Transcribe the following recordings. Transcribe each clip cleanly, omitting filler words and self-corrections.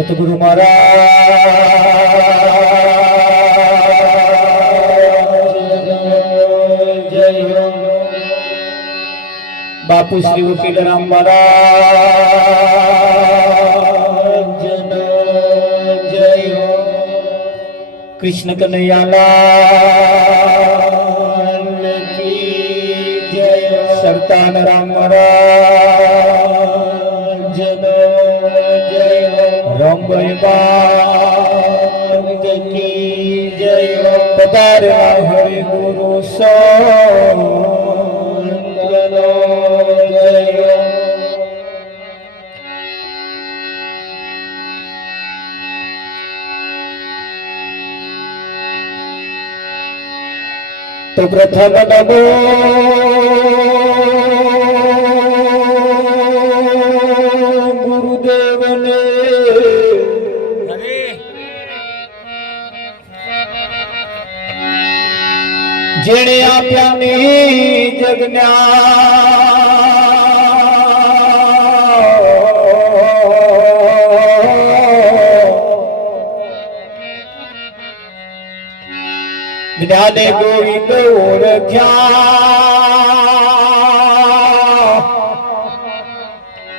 सतगुरु महाराज जय हो। बापू श्री वकील राम महाराज जय हो। कृष्ण कन्हैया लाल की जय हो। सरतान राम महाराज जय हो। रंगई बाग की जय हो। पधारे हरि गुरु संगनो जय हो। तो प्रथम नमो गुरुदेव ने जेणे आप्यानी जगन्या ज्ञाने गोविंद ओळख्या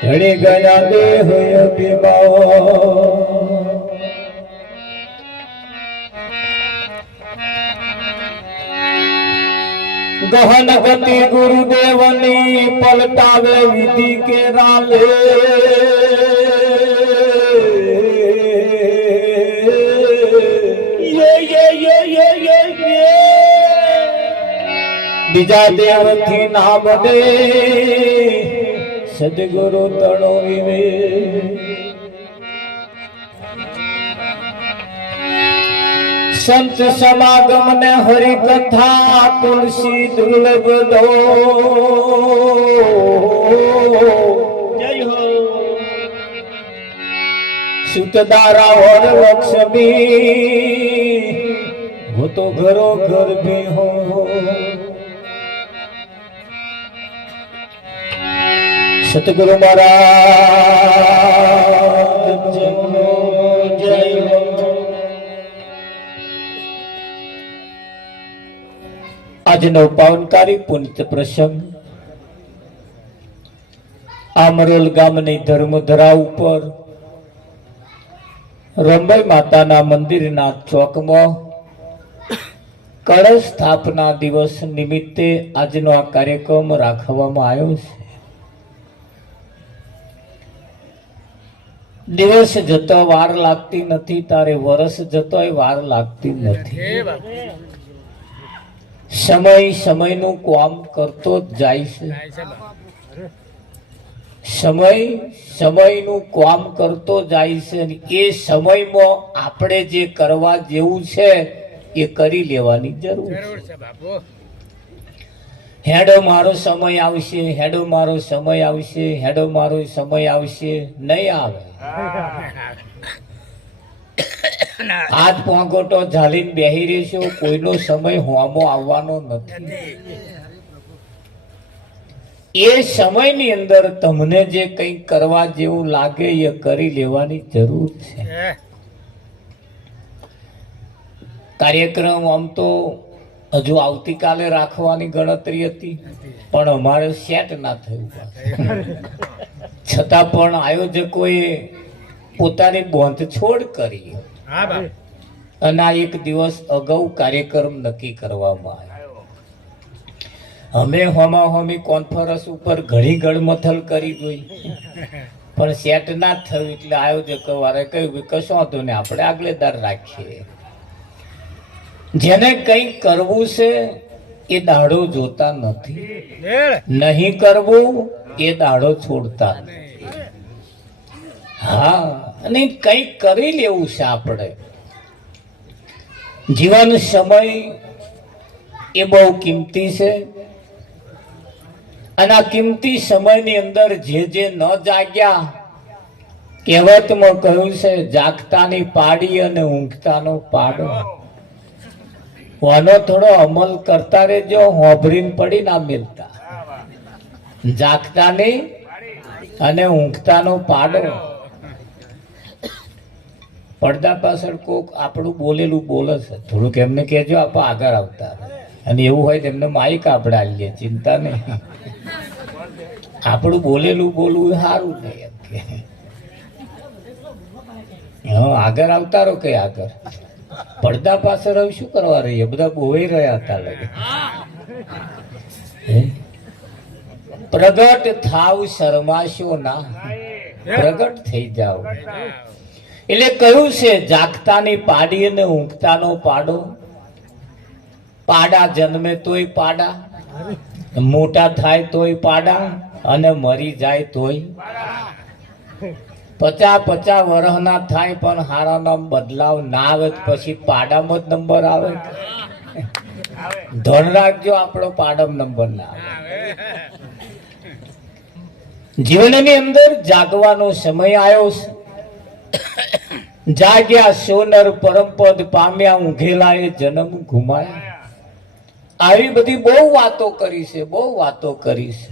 धणी गया देह अभिमान गहन गति गुरुदेवनी पलटावे विधि के राले बीजा देव थी नाम दे सदगुरु तणो विवे संत समागम ने हरि कथा तुलसी दुर्लभ दो जय हो। सुतदारा और लक्ष्मी वो तो घरो घर भी हो। सतगुरु महाराज जय हो। આજનો પાવનકારી પુનિત પ્રસંગ આમરોલ ગામની ધર્મધરા ઉપર રંભાઈ માતાના મંદિરના ચોકમાં કળશ સ્થાપના દિવસ નિમિત્તે આજનો આ કાર્યક્રમ રાખવામાં આવ્યો છે। દિવસ જતો વાર લાગતી નથી, તારે વર્ષ જતોય વાર લાગતી નથી। સમય સમયનું કામ કરતો જ જાય છે। સમયનું કામ કરતો જાય છે અને એ સમયમાં આપણે જે કરવા જેવું છે એ કરી લેવાની જરૂર છે. હેડો મારો સમય આવશે, હેડો મારો સમય આવશે, હેડો મારો સમય આવશે, નહીં આવે. હાથ પોંગોટો ઝાલીને બેહી રહેશો, કોઈનો સમય હોમો આવવાનો નથી. એ સમયની અંદર તમને જે કંઈક કરવા જેવું લાગે એ કરી લેવાની જરૂર છે. કાર્યક્રમ આમ તો હજુ આવતીકાલે રાખવાની ગણતરી હતી, પણ અમારે સેટ ના થયું. છતાં પણ આયોજકોએ પોતાની બોંધછોડ કરી અને આ એક દિવસ અગાઉ કાર્યક્રમ નક્કી કરવામાં આવ્યો. અમે હોમાહોમી કોન્ફરન્સ ઉપર ઘણી ગળમથલ કરી જોઈ, પણ સેટ ના થયું. એટલે આયોજકો વાળા કહ્યું કે કશો વાંધો નહીં, આપણે આગલેદાર રાખીએ. જેને કંઈક કરવું છે એ દાડો જોતા નથી, નહીં કરવું એ દાડો છોડતા નથી. હા, અને કંઈક કરી લેવું છે આપણે. જીવન સમય એ બહુ કિંમતી છે અને આ કિંમતી સમયની અંદર જે ન જાગ્યા, કહેવતમાં કહ્યું છે જાગતાની પાડી અને ઊંઘતાનો પાડો. આનો થોડો અમલ કરતા રહેજો, હોભરીને પડી ના મિલતા. જાગતાની અને ઊંઘતાનો પાડો. પડદા પાછળ કોક આપણું બોલેલું બોલે છે, થોડુંક એમને કહેજો આપણે આગળ આવતા. અને એવું હોય તેમને માઇક આપણે આવીએ, ચિંતા નહીં. આપણું બોલેલું બોલવું સારું નહીં એમ કે. હા, આગળ આવતા રહો. કઈ આગળ પડદા પાછળ હવે શું કરવા રહીએ, બધા બોવાઈ રહ્યા હતા. લગે પ્રગટ થાવ શરમાશો ના, પ્રગટ થઈ જાવ. એટલે કયું છે જાગતાની પાડી અને ઊંઘતાનો પાડો. પાડા જન્મે તોય પાડા, મોટા થાય તોય પાડા, અને મરી જાય તોય. 50 વર્ષના થાય પણ હારા નામ બદલાવ ના આવે પછી પાડામાં જ નંબર આવે. ધન રાખજો, આપણો પાડમ નંબર ના આવે. જીવનની અંદર જાગવાનો સમય આવ્યો છે. જાગ્યા સોનર પરમપદ પામ્યા, ઊંઘેલા એ જન્મ ઘુમાયા. આવી બધી બહુ વાતો કરી છે, બહુ વાતો કરી છે.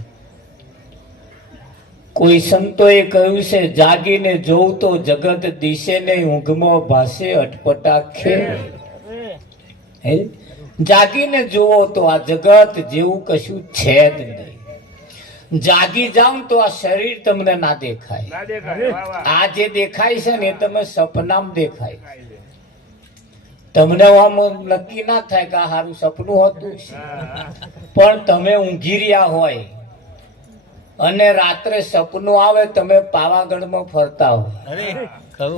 કોઈ સંતોએ કહ્યું છે જાગીને જોઉં તો જગત દિશે ને, ઊંઘમાં ભાસે અટપટા ખેલ. જાગીને જોવો તો આ જગત જેવું કશું છે જ નહીં. જાગી જાવ તો આ શરીર તમને ના દેખાય. આ જે દેખાય છે ને એ તમે સપનામાં દેખાય. તમને આમ નક્કી ના થાય કે આ સારું સપનું હતું, પણ તમે ઊંઘી રહ્યા હોય અને રાત્રે સપનું આવે, તમે પાવાગઢમાં ફરતા હોય,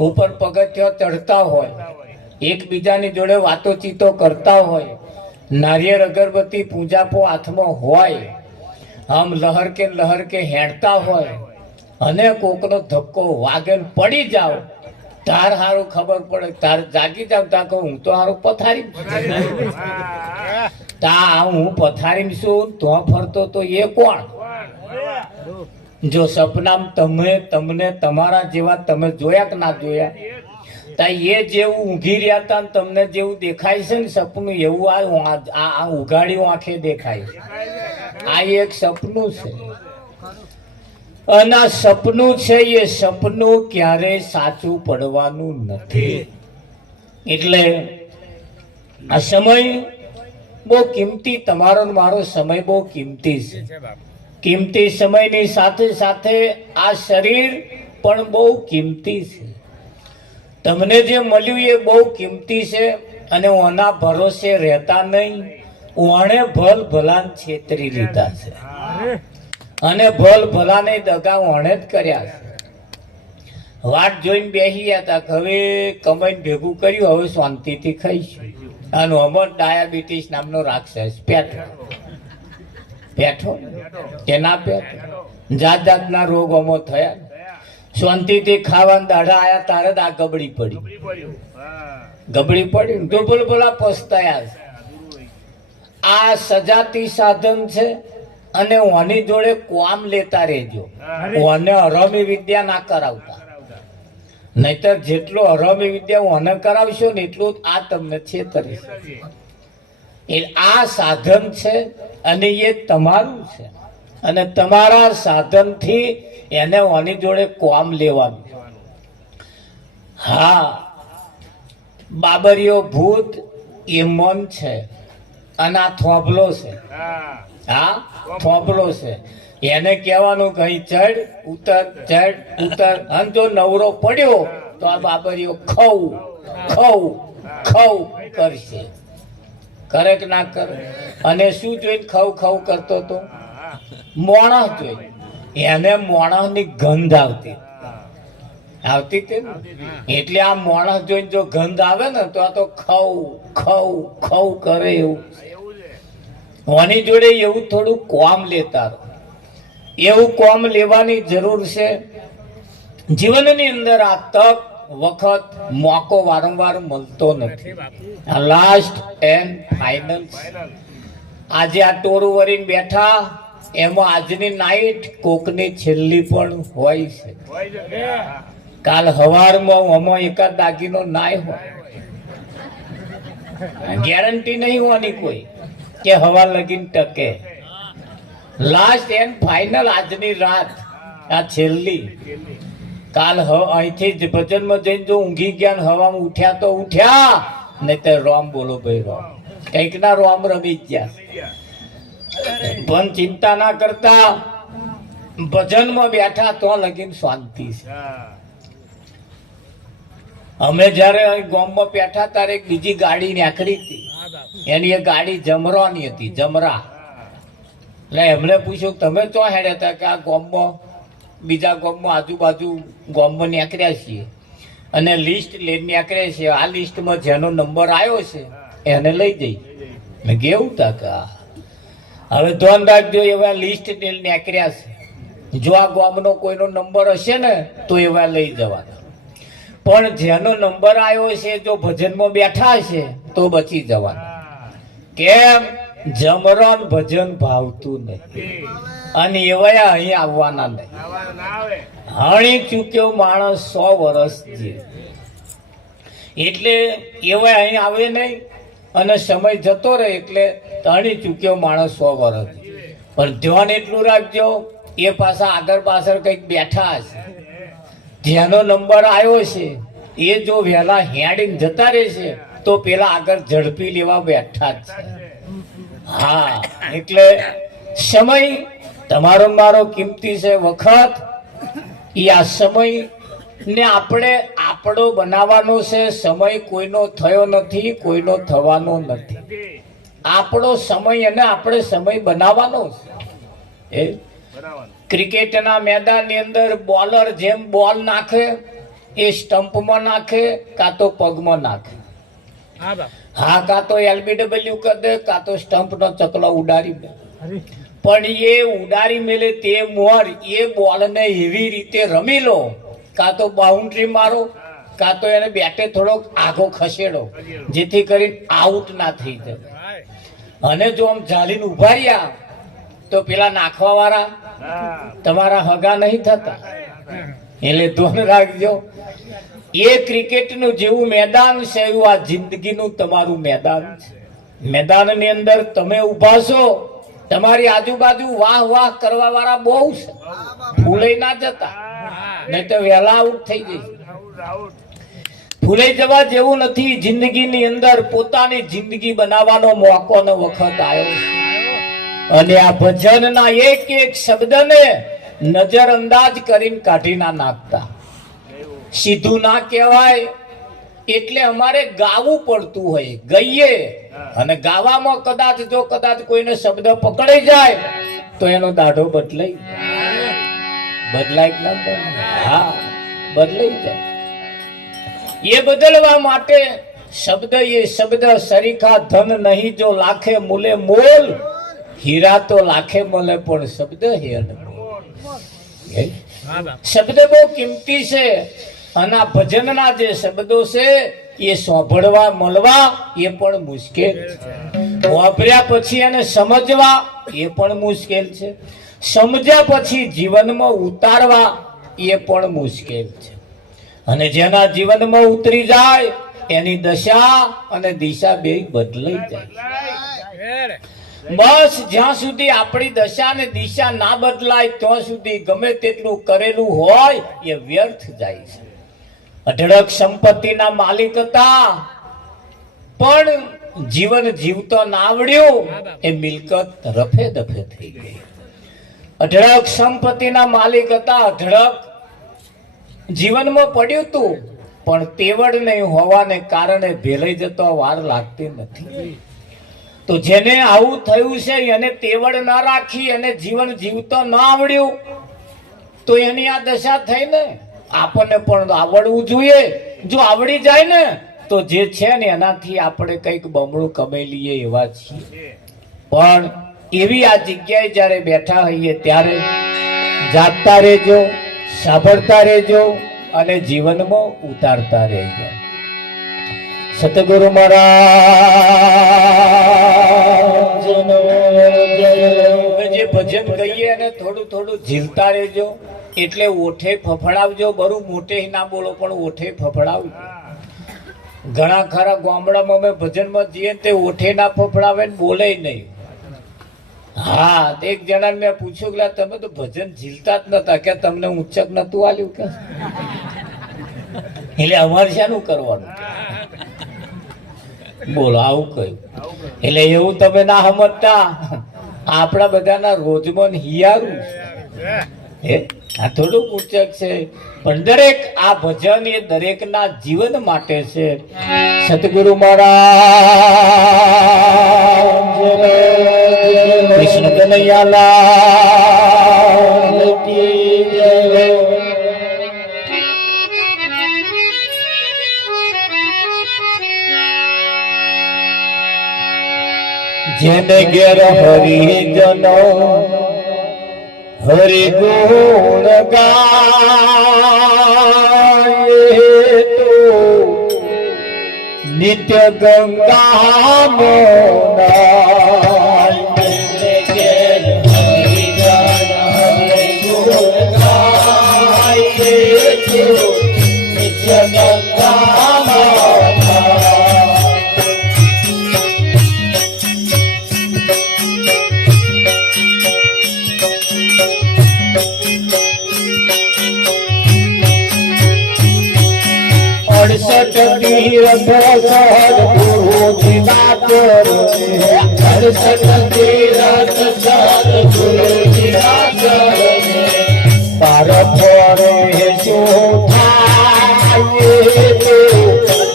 ઉપર પગથિયા ચડતા હોય, એકબીજાની જોડે વાતોચીતો કરતા હોય, નારિયેળ અગરબત્તી પૂજાપો હાથમાં હોય, આમ લહર કે હેડતા હોય, અને કોકનો ધક્કો વાગે પડી જાવ, તાર હારું ખબર પડે. તાર જાગી જાવ તા કહું હું તો હારું પથારી તા હું પથારી છું, તો ફરતો તો એ કોણ? જો સપનામાં તમને તમારા જેવા તમે જોયા કે ના જોયા? તા એ જેવું ઊંઘી રહ્યા હતા તમને જેવું દેખાય છે ને સપનું, એવું આ ઉઘાડી આંખે દેખાય. આ એક સપનું છે અને આ સપનું છે એ સપનું ક્યારેય સાચું પડવાનું નથી. એટલે આ સમય બહુ કિંમતી, તમારો મારો સમય બહુ કિંમતી છે. કિંમતી સમયની સાથે સાથે આ શરીર પણ બહુ કિંમતી છે. તમને જે મળ્યું એ બહુ કિંમતી છે અને ઓના ભરોસે રહેતા નહીં. ઓણે ભલ ભલાન છેતરી લીધા છે અને ભલ ભલાને દગા ઓણે જ કર્યા છે. વાટ જોઈને બેસી ગયા હતા કે હવે કમાઈને ભેગું કર્યું, હવે શાંતિથી ખાઈશું. આનું અમર ડાયાબિટીસ નામનો રાક્ષસ પેટ. બેઠો કે ના બેઠો? જાત જાતના રોગોમાં થયા. શાંતિથી ખાવાના દાડા આયા તારે જ આ ગબડી પડી. ગબડી પડી તો બોલા પસ્તાયા. આ સજાતી સાધન છે અને ઓની જોડે કોમ લેતા રહેજો. ઓને હરામી વિદ્યા ના કરાવતા, નહીતર જેટલો હરામી વિદ્યા ઓને કરાવશો ને એટલું આ તમને છેતરે. આ સાધન છે અને એ તમારું છે અને તમારા સાધનથી એને ઓની જોડે કોમ લેવાનું. હા, બાબરીઓ ભૂત એ મન છે અને આ થોભલો છે. હા, થોભલો છે. એને કહેવાનું કઈ ચડ ઉતર ચડ ઉતર, અને જો નવરો પડ્યો તો આ બાબરીઓ ખવ ખવ ખવ કરશે. કરે કે ના કરે? અને શું જોઈને ખવ ખવ કરતો તો? મોણસ જોઈ. એને મોણસની ગંધ આવતી હતી ને, એટલે આ મોણસ જોઈને જો ગંધ આવે ને તો આ તો ખવ ખવ ખવ કરે. એવું ઓની જોડે એવું થોડું કોમ લેતા રહો. એવું કોમ લેવાની જરૂર છે. જીવનની અંદર આ તક વખત મોકો વારંવાર મળતો નથી. આ લાસ્ટ એન્ડ ફાઇનલ. આજે આ ટોરું વરીને બેઠા, એમાં આજની નાઈટ કોકની છેલ્લી પણ હોય છે. કાલ હવારમાં આમાં એકાદ દાગીનો નાય હોય, ગેરંટી નહીં હોવાની કોઈ કે હવા લગીને ટકે. લાસ્ટ એન્ડ ફાઇનલ આજની રાત, આ છેલ્લી. કાલ અહીંથી જ ભજનમાં જઈને જો ઊંઘી ગયા ને હવામાં ઉઠ્યા તો ઉઠ્યા, નહીં તો રોમ બોલો ભાઈ રોમ. કઈક ના રોમ રમી ગયા. પણ ચિંતા ના કરતા, ભજનમાં બેઠા તો લગીને શાંતિ છે. અમે જયારે ગામમાં બેઠા ત્યારે એક બીજી ગાડી નીકળી હતી. એની એ ગાડી જમરાની હતી, જમરા. એટલે એમને પૂછ્યું તમે ચો હેડ્યા હતા? કે આ ગામમાં બીજા ગામમાં આજુબાજુ ગામમાં નીકળ્યા છીએ અને લિસ્ટ લઈને નીકળ્યા છીએ. આ લિસ્ટમાં જેનો નંબર આવ્યો છે એને લઈ જઈ. મેં કેવું તા કે હવે ધ્યાન રાખજો, એવા લિસ્ટ નીકળ્યા છે. જો આ ગામનો કોઈનો નંબર હશે ને તો એવા લઈ જવાના. પણ જેનો નંબર આવ્યો છે જો ભજનમાં બેઠા છે તો બચી જવાના. કેમ? જમરણ ભજન ભાવતું નહીં અને એવા અહીં આવવાના નહીં. હણી ચૂક્યો માણસ 100 વર્ષ જીવે, એટલે એવા અહીં આવે નહીં અને સમય જતો રહે એટલે હણી ચૂક્યો માણસ 100 વર્ષ. પણ ધ્યાન એટલું રાખજો, એ પાછા આગળ પાછળ કંઈક બેઠા હશે. જેનો નંબર આવ્યો છે એ જો વહેલા હેડીને જતા રહેશે તો પેલા આગળ ઝડપી લેવા બેઠા જ છે. હા, એટલે સમય તમારો મારો કિંમતી છે. વખત એ આ સમય ને આપણે આપણો બનાવવાનો છે. સમય કોઈનો થયો નથી, કોઈનો થવાનો નથી. આપણો સમય અને આપણે સમય બનાવવાનો છે. ક્રિકેટના મેદાનની અંદર બોલર જેમ બોલ નાખે એ સ્ટમ્પમાં નાખે કાં તો પગમાં નાખે. હા, કાં તો LBW કરી દે કાં તો સ્ટમ્પનો ચકલો ઉડાડી દે. પણ એ ઉડાડી મેલે તે મોર એ બોલને એવી રીતે રમી લો, કાં તો બાઉન્ડ્રી મારો કાં તો એને બેટે થોડોક આગો ખસેડો, જેથી કરીને આઉટ ના થઈ જાય. અને જો આમ ઝાલીને ઉભા રહ્યા તો પેલા નાખવા વાળા તમારા હગા નહીં થતા. એટલે ધ્યાન રાખજો. એ ક્રિકેટનું જેવું મેદાન છે એવું આ જિંદગીનું તમારું મેદાન છે. મેદાનની અંદર તમે ઊભા છો, તમારી આજુબાજુ વાહ વાહ કરવા વાળા બહુ છે. ફૂલાઈ ના જતા, નહીં તો વહેલા આઉટ થઈ જશે. ફૂલાઈ જવા જેવું નથી. જિંદગીની અંદર પોતાની જિંદગી બનાવવાનો મોકો ને વખત આવ્યો છે. અને આ ભજનના એક એક શબ્દને નજર અંદાજ કરીને કાઢી ના નાખતા. સીધું ના કહેવાય એટલે અમારે ગાવું પડતું હોય. ગઈએ અને ગાવામાં કદાચ જો કોઈને શબ્દ પકડાઈ જાય તો એનો દાઢો બદલાય ના બદલાય? હા, બદલાઈ જાય. એ બદલવા માટે શબ્દ એ શબ્દ સરીખા ધન નહીં જો લાખે મૂલે મોલ. હીરા તો લાખે મળે પણ શબ્દ હેર ન મળે. શબ્દ બહુ કિંમતી છે અને આ ભજનના જે શબ્દો છે એ સાંભળવા મળવા એ પણ મુશ્કેલ છે. વાપર્યા પછી એને સમજવા એ પણ મુશ્કેલ છે. સમજ્યા પછી જીવનમાં ઉતારવા એ પણ મુશ્કેલ છે. અને જેના જીવનમાં ઉતરી જાય એની દશા અને દિશા બે બદલાઈ જાય. બસ જ્યાં સુધી આપણી દશા અને દિશા ના બદલાય ત્યાં સુધી ગમે તેટલું કરેલું હોય એ વ્યર્થ જાય છે. અઢળક સંપત્તિના માલિક હતા પણ જીવન જીવતો ના આવડ્યું એ મિલકત રફે દફે થઈ ગઈ. અઢળક સંપત્તિના માલિક હતા, અઢળક જીવનમાં પડ્યું હતું પણ તેવડ નહીં હોવાને કારણે ભેલાઈ જતો વાર લાગતી નથી. તો જેને આવું થયું છે એને તેવડ ન રાખી અને જીવન જીવતો ન આવડ્યું તો એની આ દશા થઈ ને. આપણને પણ આવડવું જોઈએ. જો આવડી જાય ને તો જે છે ને એનાથી આપણે કંઈક બમણું કમાઈ લઈએ એવા છીએ. પણ એવી આ જગ્યાએ જ્યારે બેઠા હોઈએ ત્યારે જાગતા રહેજો, સાંભળતા રહેજો અને જીવનમાં ઉતારતા રહેજો. સતગુરુ મહારાજ જે ભજન કહીએ અને થોડું થોડું ઝીલતા રહેજો. એટલે ઓઠે ફફડાવજો. બરું મોટે ના બોલો પણ ઓઠે ફફડાવજો. ઘણા ખરા ગામડામાં અમે ભજનમાં જઈએ તે ઓઠે ના ફફડાવે ને બોલે નહીં. હા, એક જણા મેં પૂછ્યું કે તમે તો ભજન ઝીલતા જ નતા કે તમને ઊંચક નતું આલ્યું કે એટલે અમારે શાનું કરવાનું બોલો આવું કહ્યું. એટલે એવું તમે ના સમજતા. આપણા બધાના રોજમાં હિયારું છે. આ થોડુંક ઊંચક છે પણ દરેક આ ભજન એ દરેકના જીવન માટે છે. સતગુરુ મહારાજ કૃષ્ણ કનૈયાલાલ કી જય. જેને ઘેર હરિજનો હરિ ગુણ ગાય તો નિત્ય ગંગા મોનાય. નિત્ય ગંગા તીરથ સદગુરુજીના ચરણે. 68 તીરથ સદગુરુજીના ચરણે. પાર ફરે શું થાય તો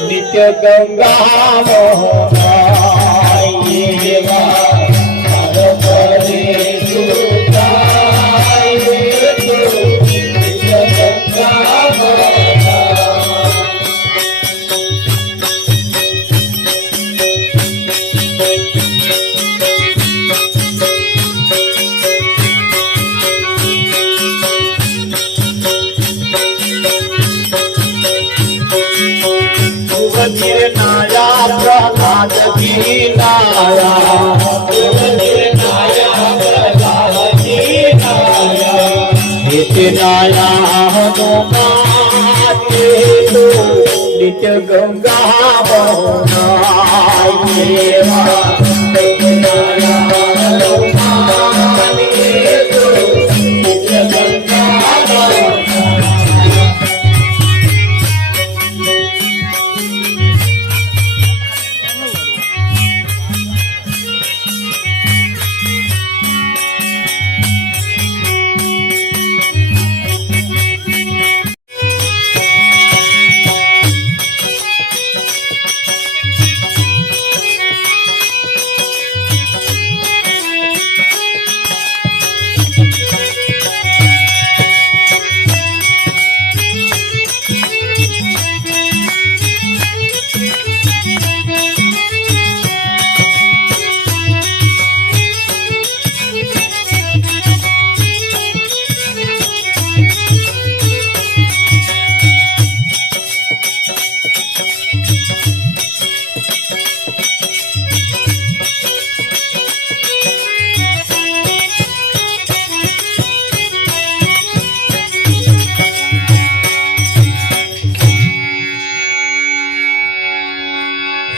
નિત્ય ગંગા મોહાય. પાર ફરે શું થાય તો નિત્ય ગંગા મોહાય. નિત્ય ગંગા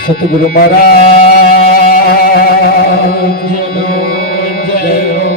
સતગુરુ મહારાજનો જય હો.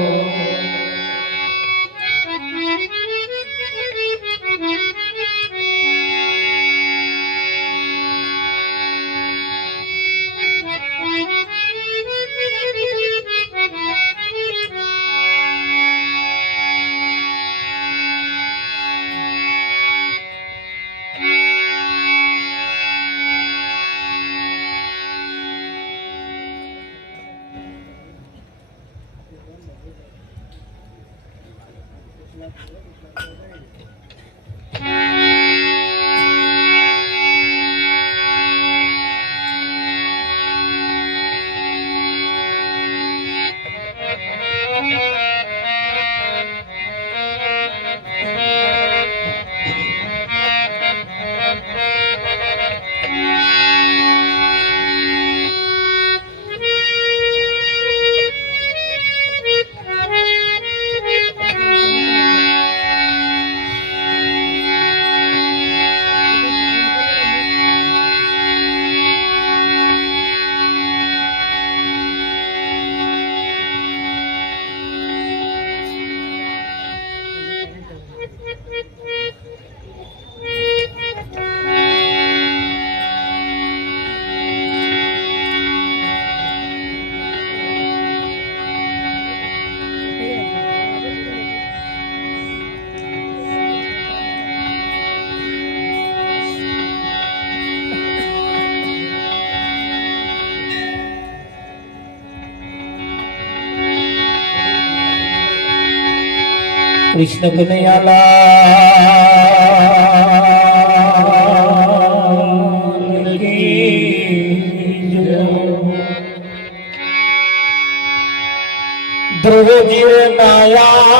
કૃષ્ણ કનૈયાલાલ કી જય. ધ્રુવજી નાયા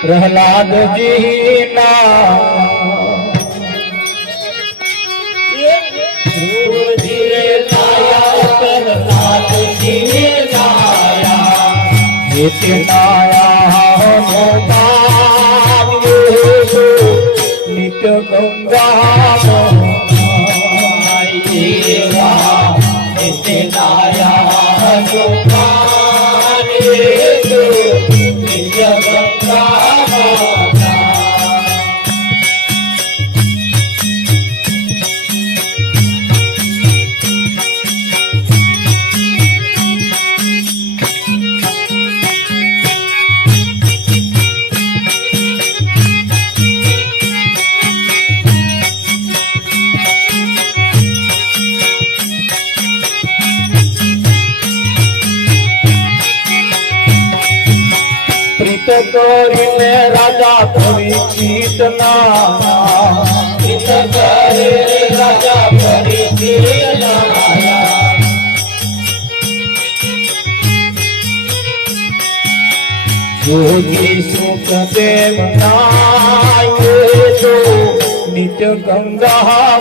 પ્રહલાદજી ના નિત્ય ગંગા કરીને રાજા પરીક્ષિતના રાજા પરીક્ષિતના યોગી સુખદેવ નાય નિત્ય ગંગા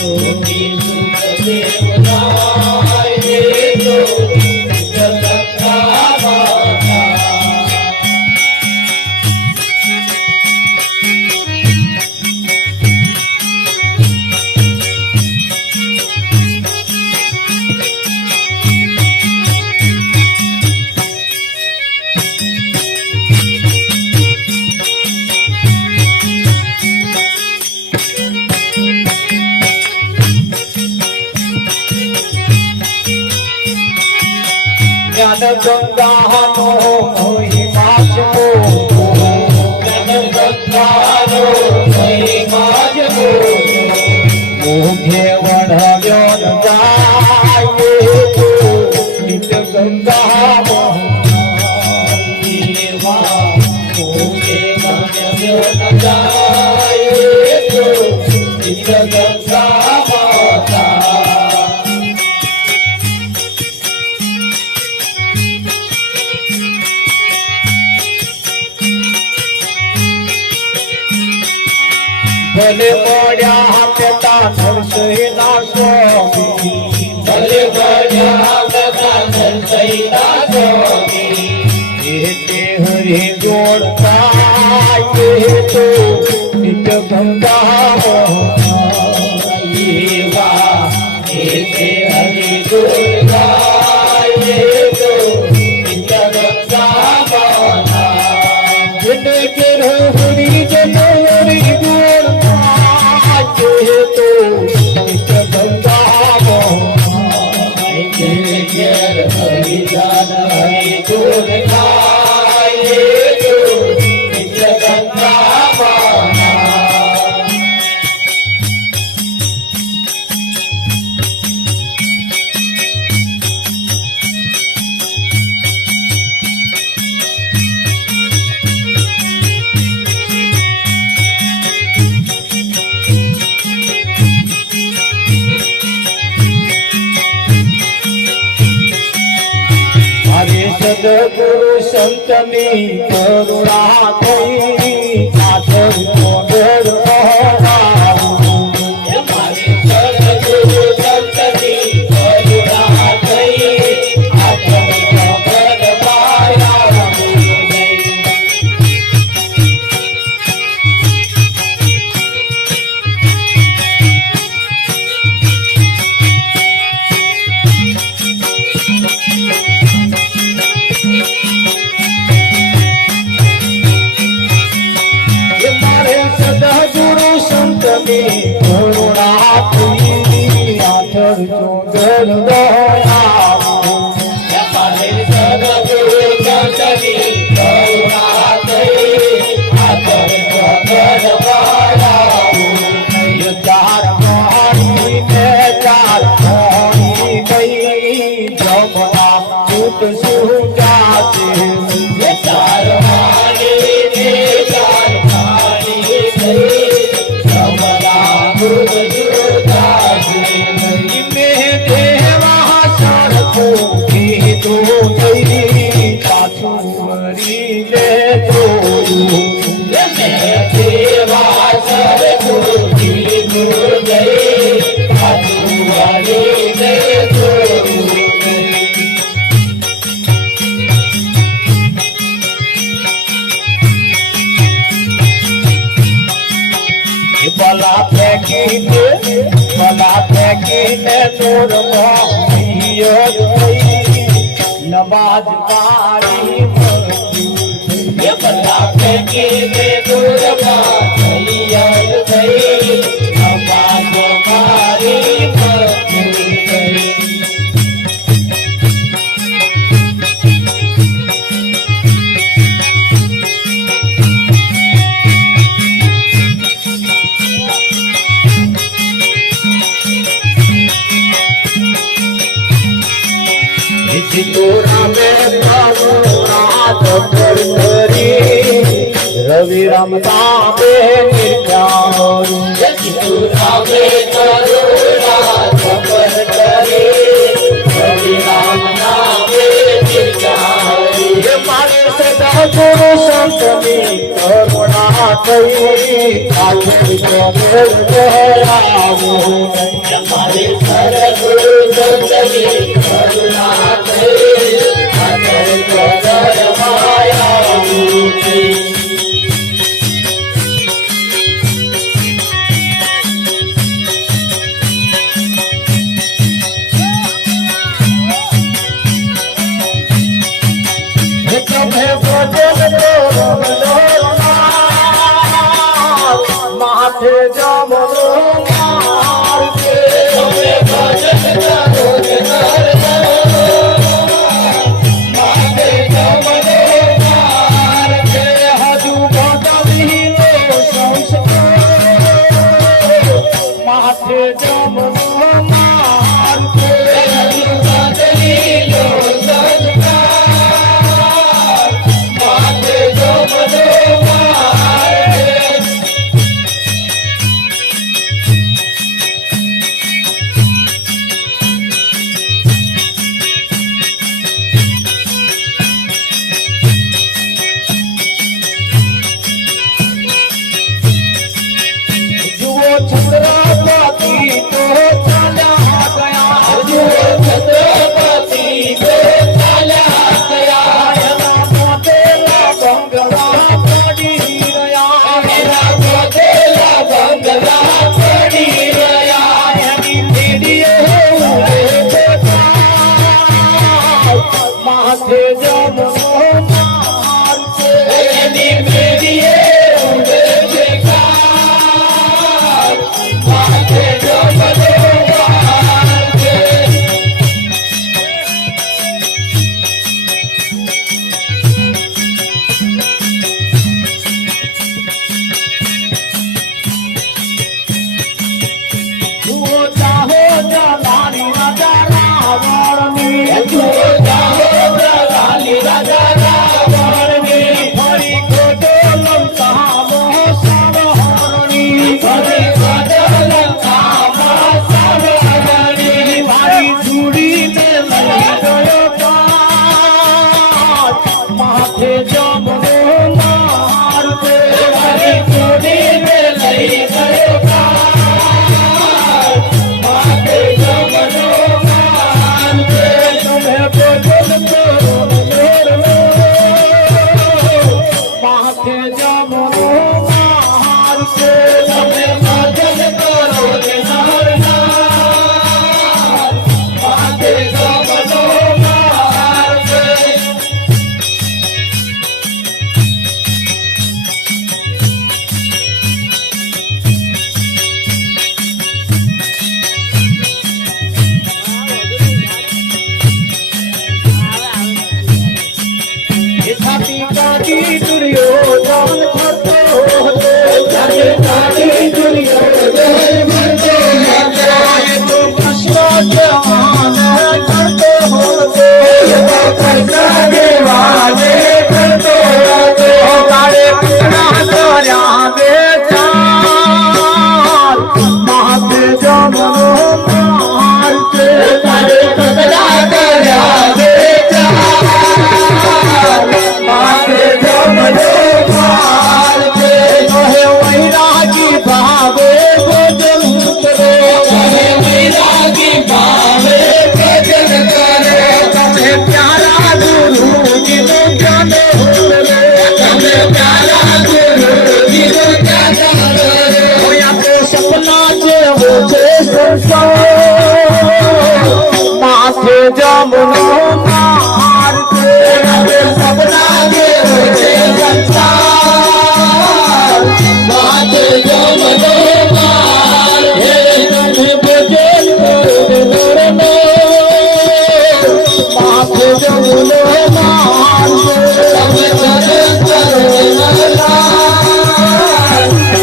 યોગી સુખદેવ નાય ગંગાનો મહિમા જપો, ગંગાનો મહિમા જપો, મોઘે વઢવ્યો ન જાય નિત્ય ગંગા મોઘે વઢવ્યો ન જાય નિત્ય ગંગા ભલે મળ્યા પિતા નરસૈના સ્વામી, ભલે મળ્યા પિતા નરસૈના સ્વામી, તે હરે જોડતા ये तो नित्य गंगा ये हरि दुर्गा ये तो नित्य गंगा जिनके हरि जनोरी दुर्गा ये तो नित्य गंगा जिनके हरि जन हरि दुर्गा ये तो नित्य गंगा સદગુરુ સંતની કરુણા થઈ પાછળ મોઢર મારી સદગુરુ સંતની કરુણા થઈ પાછળ મોઢર नमाज मारी बला फेंकी दे दूर नमाज मारी रवि रमता गुरु संतनी करुणा हमारे सदगुरु संतनी करुणा माथे जमलो माथे जमलो માથે જમનો માર છે તમે ભજન કરો રે નરનાર માથે જમનો માર છે કાઢી દુર્યોધન ફરતો હતો કાઢી દુર્યોધન ફરતો હતો કૃષ્ણ જવાન કરતો હતો કૃષ્ણ દેવાને કરતો હતો કાળે કૃષ્ણ કર્યા બે ચાર માથે જમનો માર છે કાળે કૃષ્ણ કર્યા બે वैरागी भावे भोजन करे वैरागी भावे भोजन करे तुम्हें प्यारा गुरु जी नो ज्ञान तुम्हें प्यारा गुरु जी नो ज्ञान होया तो सपना जे वो जे संसार माथे जमुनो मार के सपना जे वो जे संसार माथे जमुनो मार हे तुम्हें भजन करो नरनो माथे जमुनो मार तुम्हें भजन करो नरनो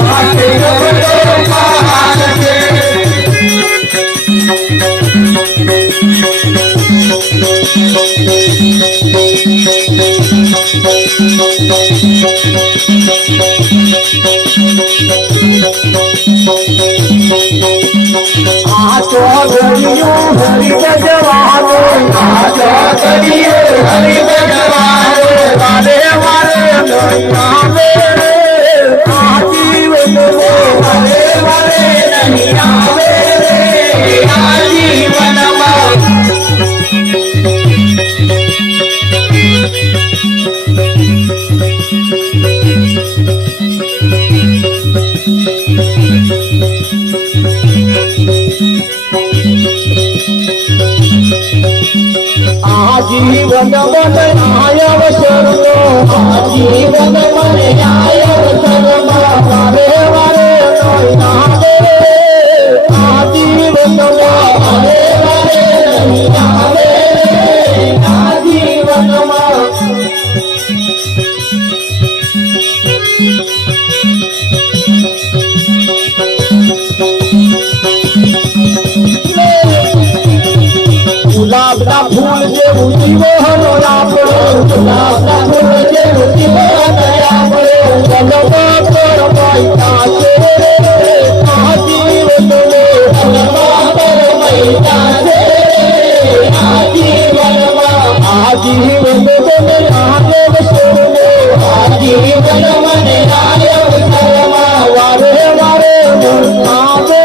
माथे जमुनो मार आजो घड़ियो हरि बजवानो आजो घड़ियो हरि बजवानो वारे वारे नैया मेरे आजीवन में वारे वारे नैया मेरे आजीवन में आजीवन मन आयव शरणो आजीवन मन आयव शरणो वारे वारे नैया मेरे आजीवन में वारे वारे नैया मेरे आजीवन में गुलाबना फूल जेवू जीवन आपणो गुलाबना फूल जेवू जीवन आपणो गलबा पर मैता છે આજીવન में गलबा पर मैता છે आजीवन में आजीवन में आयव शरणो आजीवन में आयव शरणो वारे वारे आवे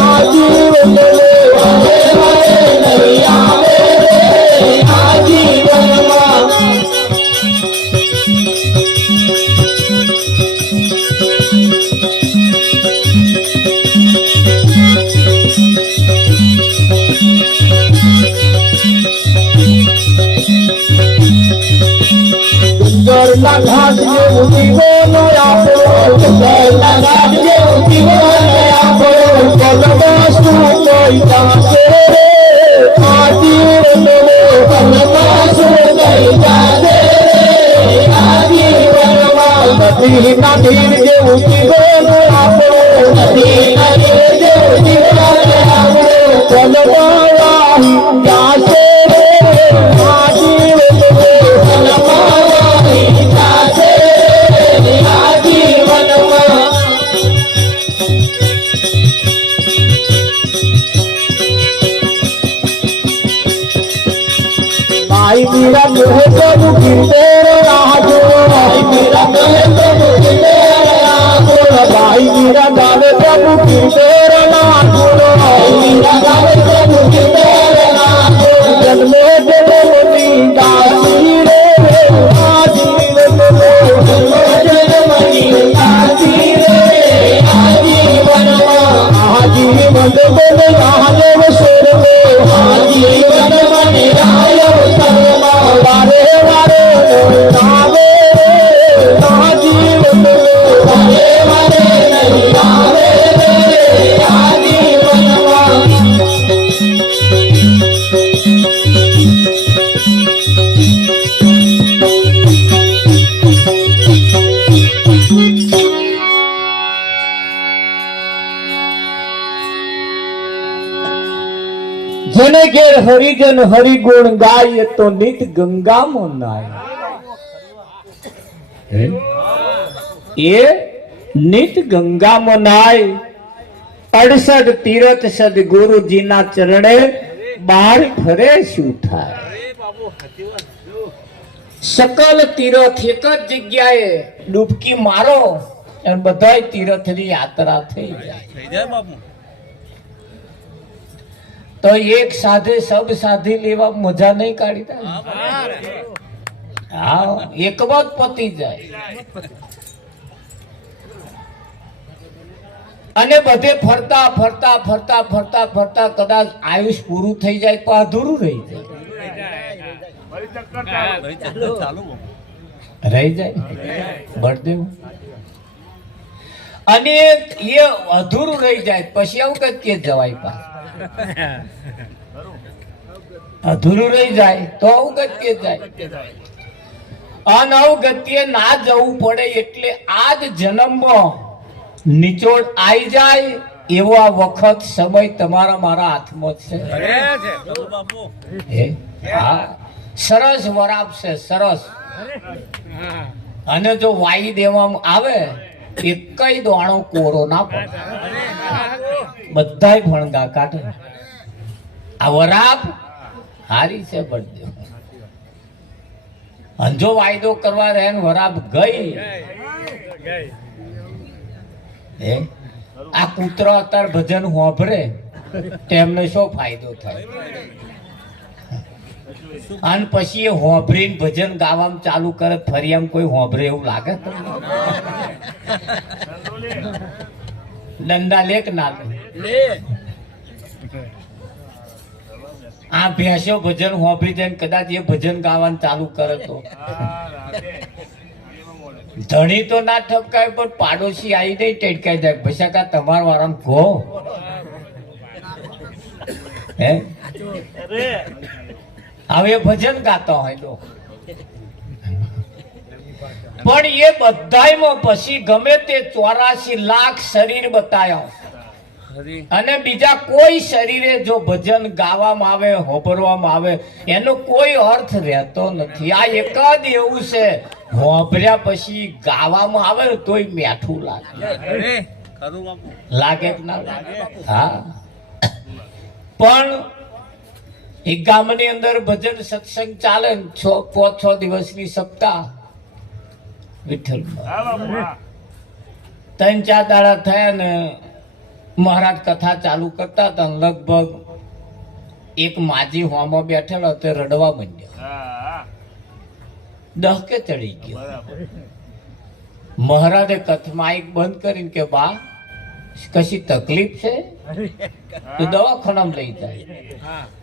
आजीवन में वारे वारे नैया मेरे आजीवन में सुंदरना घाट जेवू जीवन आपणो सुंदरना घाट जेवू जीवन आपणो गलबा શું मैता છે आजीवन में गलबा શું मैता છે आजीवन में नदी नदीर जेवू जीवन आपणो नदी नदीर जेवू जीवन आपणो गलबा वाही जाશે आजीवन में गलबा वाही जाશે आजीवन में भाई मेरा कहे प्रभु गिरधर राजो भाई मेरा कहे प्रभु गिरधर राजो भाई मेरा गावे प्रभु गिरधर राजो भाई मेरा गावे प्रभु गिरधर राजो जन्मे जन्मनी दासी रे आजीवन में જેને ઘેર હરિજન હરિગુણ ગાય તો નિત ગંગામાં નાય. એ નિત ગંગામાં નાય. 68 તીરથ સદગુરુજીના ચરણે બાર ફરે શું થાય. સકલ તીરથ એક જ જગ્યાએ ડૂબકી મારો અને બધાય તીરથની યાત્રા થઈ જાય. તો એક સાધે સબ સાધી લેવા મજા નહીં કાઢી. હા, એક વાત પતી જાય. અને બધે ફરતા ફરતા ફરતા ફરતા ફરતા કદાચ આયુષ પૂરું થઈ જાય તો અધૂરું રહી જાય. રહી જાય બળદેવ. અને એ અધૂરું રહી જાય પછી આવું કઈ કે જવાય પાછું. અધૂરું રહી જાય તો અવગત્ય જાય. અનવગત્ય ના જવું પડે એટલે આ જ જન્મમાં નિચોડ આવી જાય એવો આ વખત સમય તમારા મારા હાથમાં છે. હા, સરસ વરાપ છે, સરસ. અને જો વાઈ દેવામાં આવે એકય દોણો કોરો ના પડે, બધાય ભણગા કાઢે. આ વરાપ હારી છે બળદેવ. અંજો વાયદો કરવા રહે વરાપ ગઈ. આ કૂતરો અત્યારે ભજન હોભરે તેમને શું ફાયદો થાય? અને પછી એ હોભરીને ભજન ગાવામાં ચાલુ કરે ફરી આમ કોઈ હોભરે એવું લાગે? દંડા લેક ના લે. આ ભેંસો ભજન હોભરી જાય કદાચ એ ભજન ગાવાનું ચાલુ કરે તો ધણી તો ના ઠપકાય પણ પાડોશી આવી નહીં ટેટકાઈ જાય. ભસાકા તમાર વાળા ગો હે હવે ભજન ગાતા હોય તો. પણ એ બધાયમાં પછી ગમે તે 84 લાખ શરીર બતાવ્યા અને બીજા કોઈ શરીરે જો ભજન ગાવામાં આવે હોભરવામાં આવે એનો કોઈ અર્થ રહેતો નથી. આ એક જ એવું છે હોભર્યા પછી ગાવામાં આવે તોય મીઠું લાગે. લાગે કે ના લાગે? હા. પણ એક ગામની અંદર ભજન સત્સંગ ચાલે 6 દિવસની સપ્તાહ વિઠ્ઠલ 3-4 દાડા થયા ને મહારાજ કથા ચાલુ કરતા હતા. લગભગ એક માજી હોમાં બેઠેલો તે રડવા માંડ્યો. દહકે ચડી ગયો. મહારાજે માઇક બંધ કરીને કે બા કશી તકલીફ છે તો દવાખાનામાં લઈ જાય.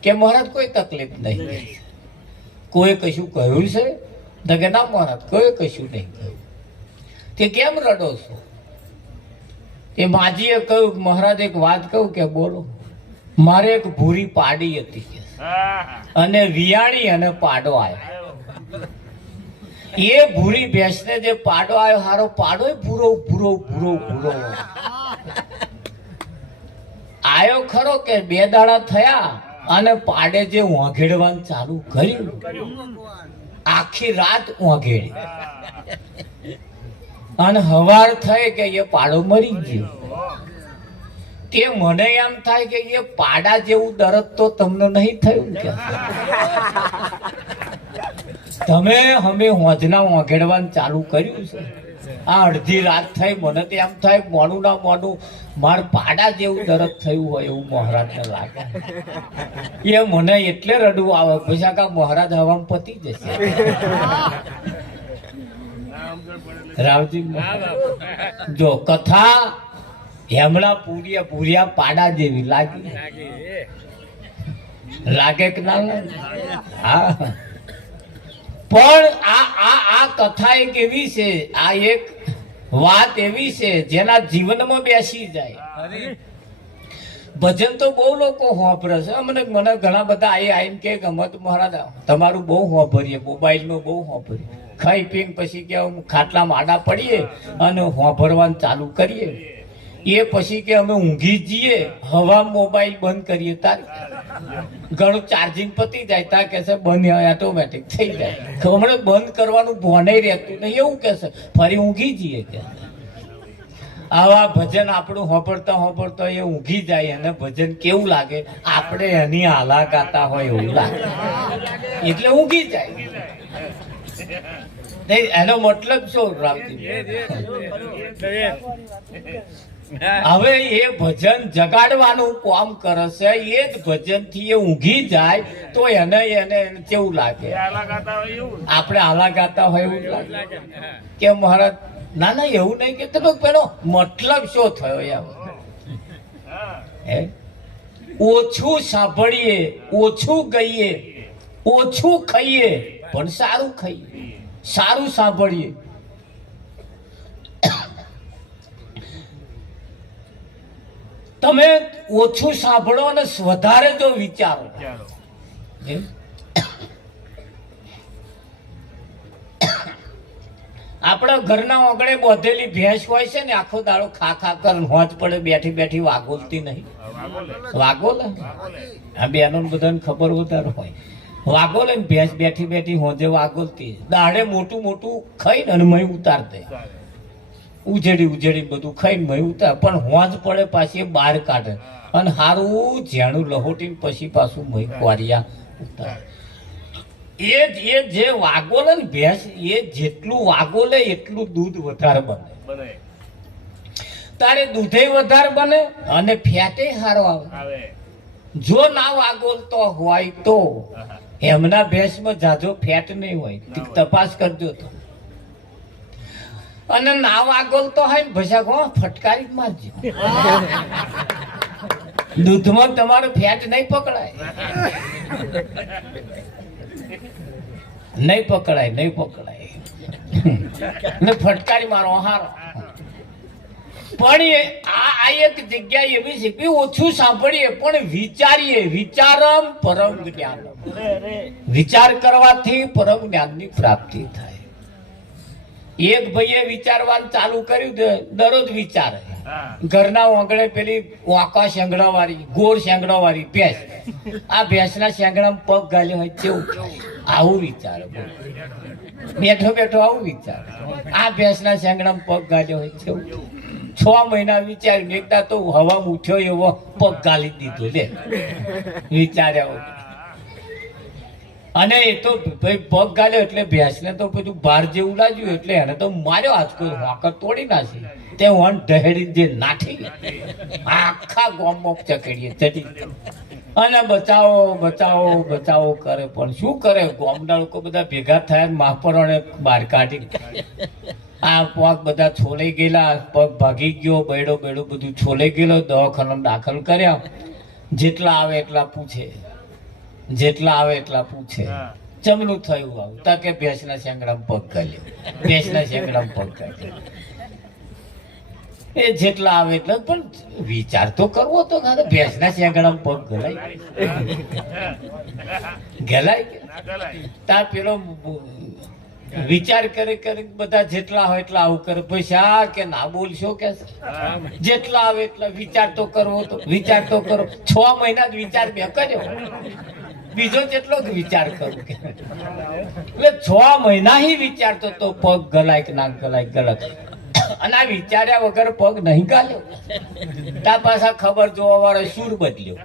કે મહારાજ કોઈ તકલીફ નહીં. કોઈ કશું કહ્યું છે? તો કે ના મહારાજ કોઈ કશું નહીં કહ્યું. તે કેમ રડો છો? એ માજીએ કહ્યું મહારાજ એક વાત કહું કે બોલો. મારે એક ભૂરી પાડી હતી અને વિયાણી અને પાડો આવ્યો. એ ભૂરી ભેંસને જે પાડો આવ્યો હારો પાડો ભૂરો ભૂરો ભૂરો ભૂરો આયો ખરો કે 2 દાડા થયા અને પાડે જે ઓંઘેડવાનું ચાલુ કર્યું આખી રાત ઓંઘેડી અને હવાર થઈ કે એ પાડો મરી ગયો. તે મને એમ થાય કે એ પાડા જેવું દર્દ તો તમને નહીં થયું કે તમે અમે હોજના ઓંઘેડવાનું ચાલુ કર્યું છે. આ અડધી રાત થઈ મને તો એમ થાય મોડું ના મોડું માર પાડા જેવું દર્દ થયું હોય એવું મહારાજને લાગે. એ મને એટલે રડવું આવે પછી કા મહારાજ હવામાં પતી જશે. રાવજી જો કથા હમણાં પૂરિયા પૂરિયા પાડા જેવી લાગી લાગે કે ના લાગે? હા, પણ આ કથા એક એવી છે, આ એક વાત એવી છે જેના જીવનમાં બેસી જાય. ભજન તો બહુ લોકો હોંભરે છે. મને ઘણા બધા આવીને કે ગમત મહારાજ તમારું બહુ હોંભરીએ, મોબાઈલમાં બહુ હોંભરીએ. ખાઈ પીને પછી કે ખાટલામાં આડા પડીએ અને હોંભરવાનું ચાલુ કરીએ. એ પછી કે અમે ઊંઘી જઈએ, હવા મોબાઈલ બંધ કરીએ તારે ઘણું ચાર્જિંગ પતી જાય તા કે છે બંધ ઓટોમેટિક થઈ જાય. હમણાં બંધ કરવાનું ભોને રહેતું નહીં એવું કે છે, ફરી ઊંઘી જઈએ કે. આવા ભજન આપણું હોંભરતા હોંભરતા એ ઊંઘી જાય અને ભજન કેવું લાગે? આપણે એની હાલા ગાતા હોય એવું લાગે, એટલે ઊંઘી જાય. એનો મતલબ શું રામજી? હવે એ ભજન જગાડવાનું કામ કરે છે. એ જ ભજન થી એ ઊંઘી જાય તો એને કેવું લાગે? આપણે હાલા ગાતા હોય એવું લાગે કે મહારાજ ના ના એવું નહીં કે તમે પેલો મતલબ શું થયો યાર? ઓછું સાંભળીએ, ઓછું ગઈએ, ઓછું ખાઈએ, પણ સારું ખાઈએ, સારું સાંભળીએ. તમે ઓછું સાંભળો અને વધારે જો વિચારો. આપણા ઘરના ઓગણે બોધેલી ભેંસ હોય છે ને, આખો દાડો ખા ખા કર હોજ પડે બેઠી બેઠી વાગોલતી નહીં. વાગોલે આ બેનો બધાને ખબર વધારે હોય. વાગોલે ને ભેંસ બેઠી બેઠી હોજે વાગોલતી, દાડે મોટું મોટું ખાઈને અને મય ઉતાર દે, ઉજેડી બધું ખાઈને મય ઉતાર. પણ હોજ પડે પાછી બહાર કાઢે અને હારું ઝેણું લહોટીને પછી પાછું મય કવારિયા ઉતાર. એ જે વાગોલે ને ભેંસ, એ જેટલું વાગોલે એટલું દૂધ વધારે બને. તારે દૂધે વધારે બને અને ફેટે હારો આવે. જો ના વાગોલતો હોય તો એમના ભેંસમાં જાજો ફેટ નહીં હોય, તપાસ કરજો તો. અને ના વાગોલતો હોય ને ભસા ફટકારી જ મારજો. દૂધમાં તમારો ફેટ નહીં પકડાય, નહીં પકડાય, નહીં પકડાય. ફટકારી મારો હારો. પણ આ એક જગ્યા એવી છે કે ઓછું સાંભળીએ પણ વિચારીએ. વિચારમ પરમ જ્ઞાન. વિચાર કરવાથી પરમ જ્ઞાનની પ્રાપ્તિ થાય. એક ભાઈએ વિચારવાનું ચાલુ કર્યું, દરરોજ વિચારે. ઘરના આંગણે પેલી વાંકા શેંગડા વાળી, ગોળ શેંગડા વાળી ભેંસ, આ ભેંસના શેંગડામાં પગ ગાલ્યો હોય કેવું? આવું વિચારે. બેઠો બેઠો આવું વિચારે. આ ભેંસના શેંગડામાં પગ ગાલ્યો હોય કેવું? 6 મહિના વિચાર્યું, એકતા તો હવામાં ઉઠ્યો એવો પગ ગાલી દીધો લે વિચાર્યા. અને એ તો ભાઈ પગ ગાલ્યો એટલે ભેંસને તો બધું ભાર જેવું લાગ્યું એટલે એને તો માર્યો. આજકો વાકર તોડી નાખી, તે વન ઢહેડી જે નાઠી આખા ગોમમાં ચકેડીએ ચડી. અને બચાવો બચાવો બચાવો કરે, પણ શું કરે? ગોમના લોકો બધા ભેગા થયા, મહાપરોને બહાર કાઢી. આ પગ બધા છોલાઈ ગયેલા, પગ ભાગી ગયો, બેડો બધું છોલાઈ ગયેલો. દવાખાનામાં દાખલ કર્યા. જેટલા આવે એટલા પૂછે, જેટલા આવે એટલા પૂછે. જમલું થયું આવું તા કે ભેંસના શેંગડામાં પગ ગાલ્યો, ભેંસના શેંગડામાં પગ ગાલ્યો. એ જેટલા આવે એટલા. પણ વિચાર તો કરવો તો ભેંસના શેંગડામાં પગ ગલાય તા પેલો વિચાર કરે બધા જેટલા હોય એટલા આવું કરે. પછી આ કે ના બોલશો કે જેટલા આવે એટલા વિચાર તો કરવો, તો વિચાર તો કરો. 6 મહિના જ વિચાર બે કર્યો, બીજો જેટલો વિચાર કરું કે. એટલે 6 મહિના ही વિચારતો તો પગ ગલાય કે ના ગલાય, ગલત. અને આ વિચાર્યા વગર પગ નહીં ગાલ્યો. તા પાછા ખબર જોવા વાળો સૂર બદલ્યો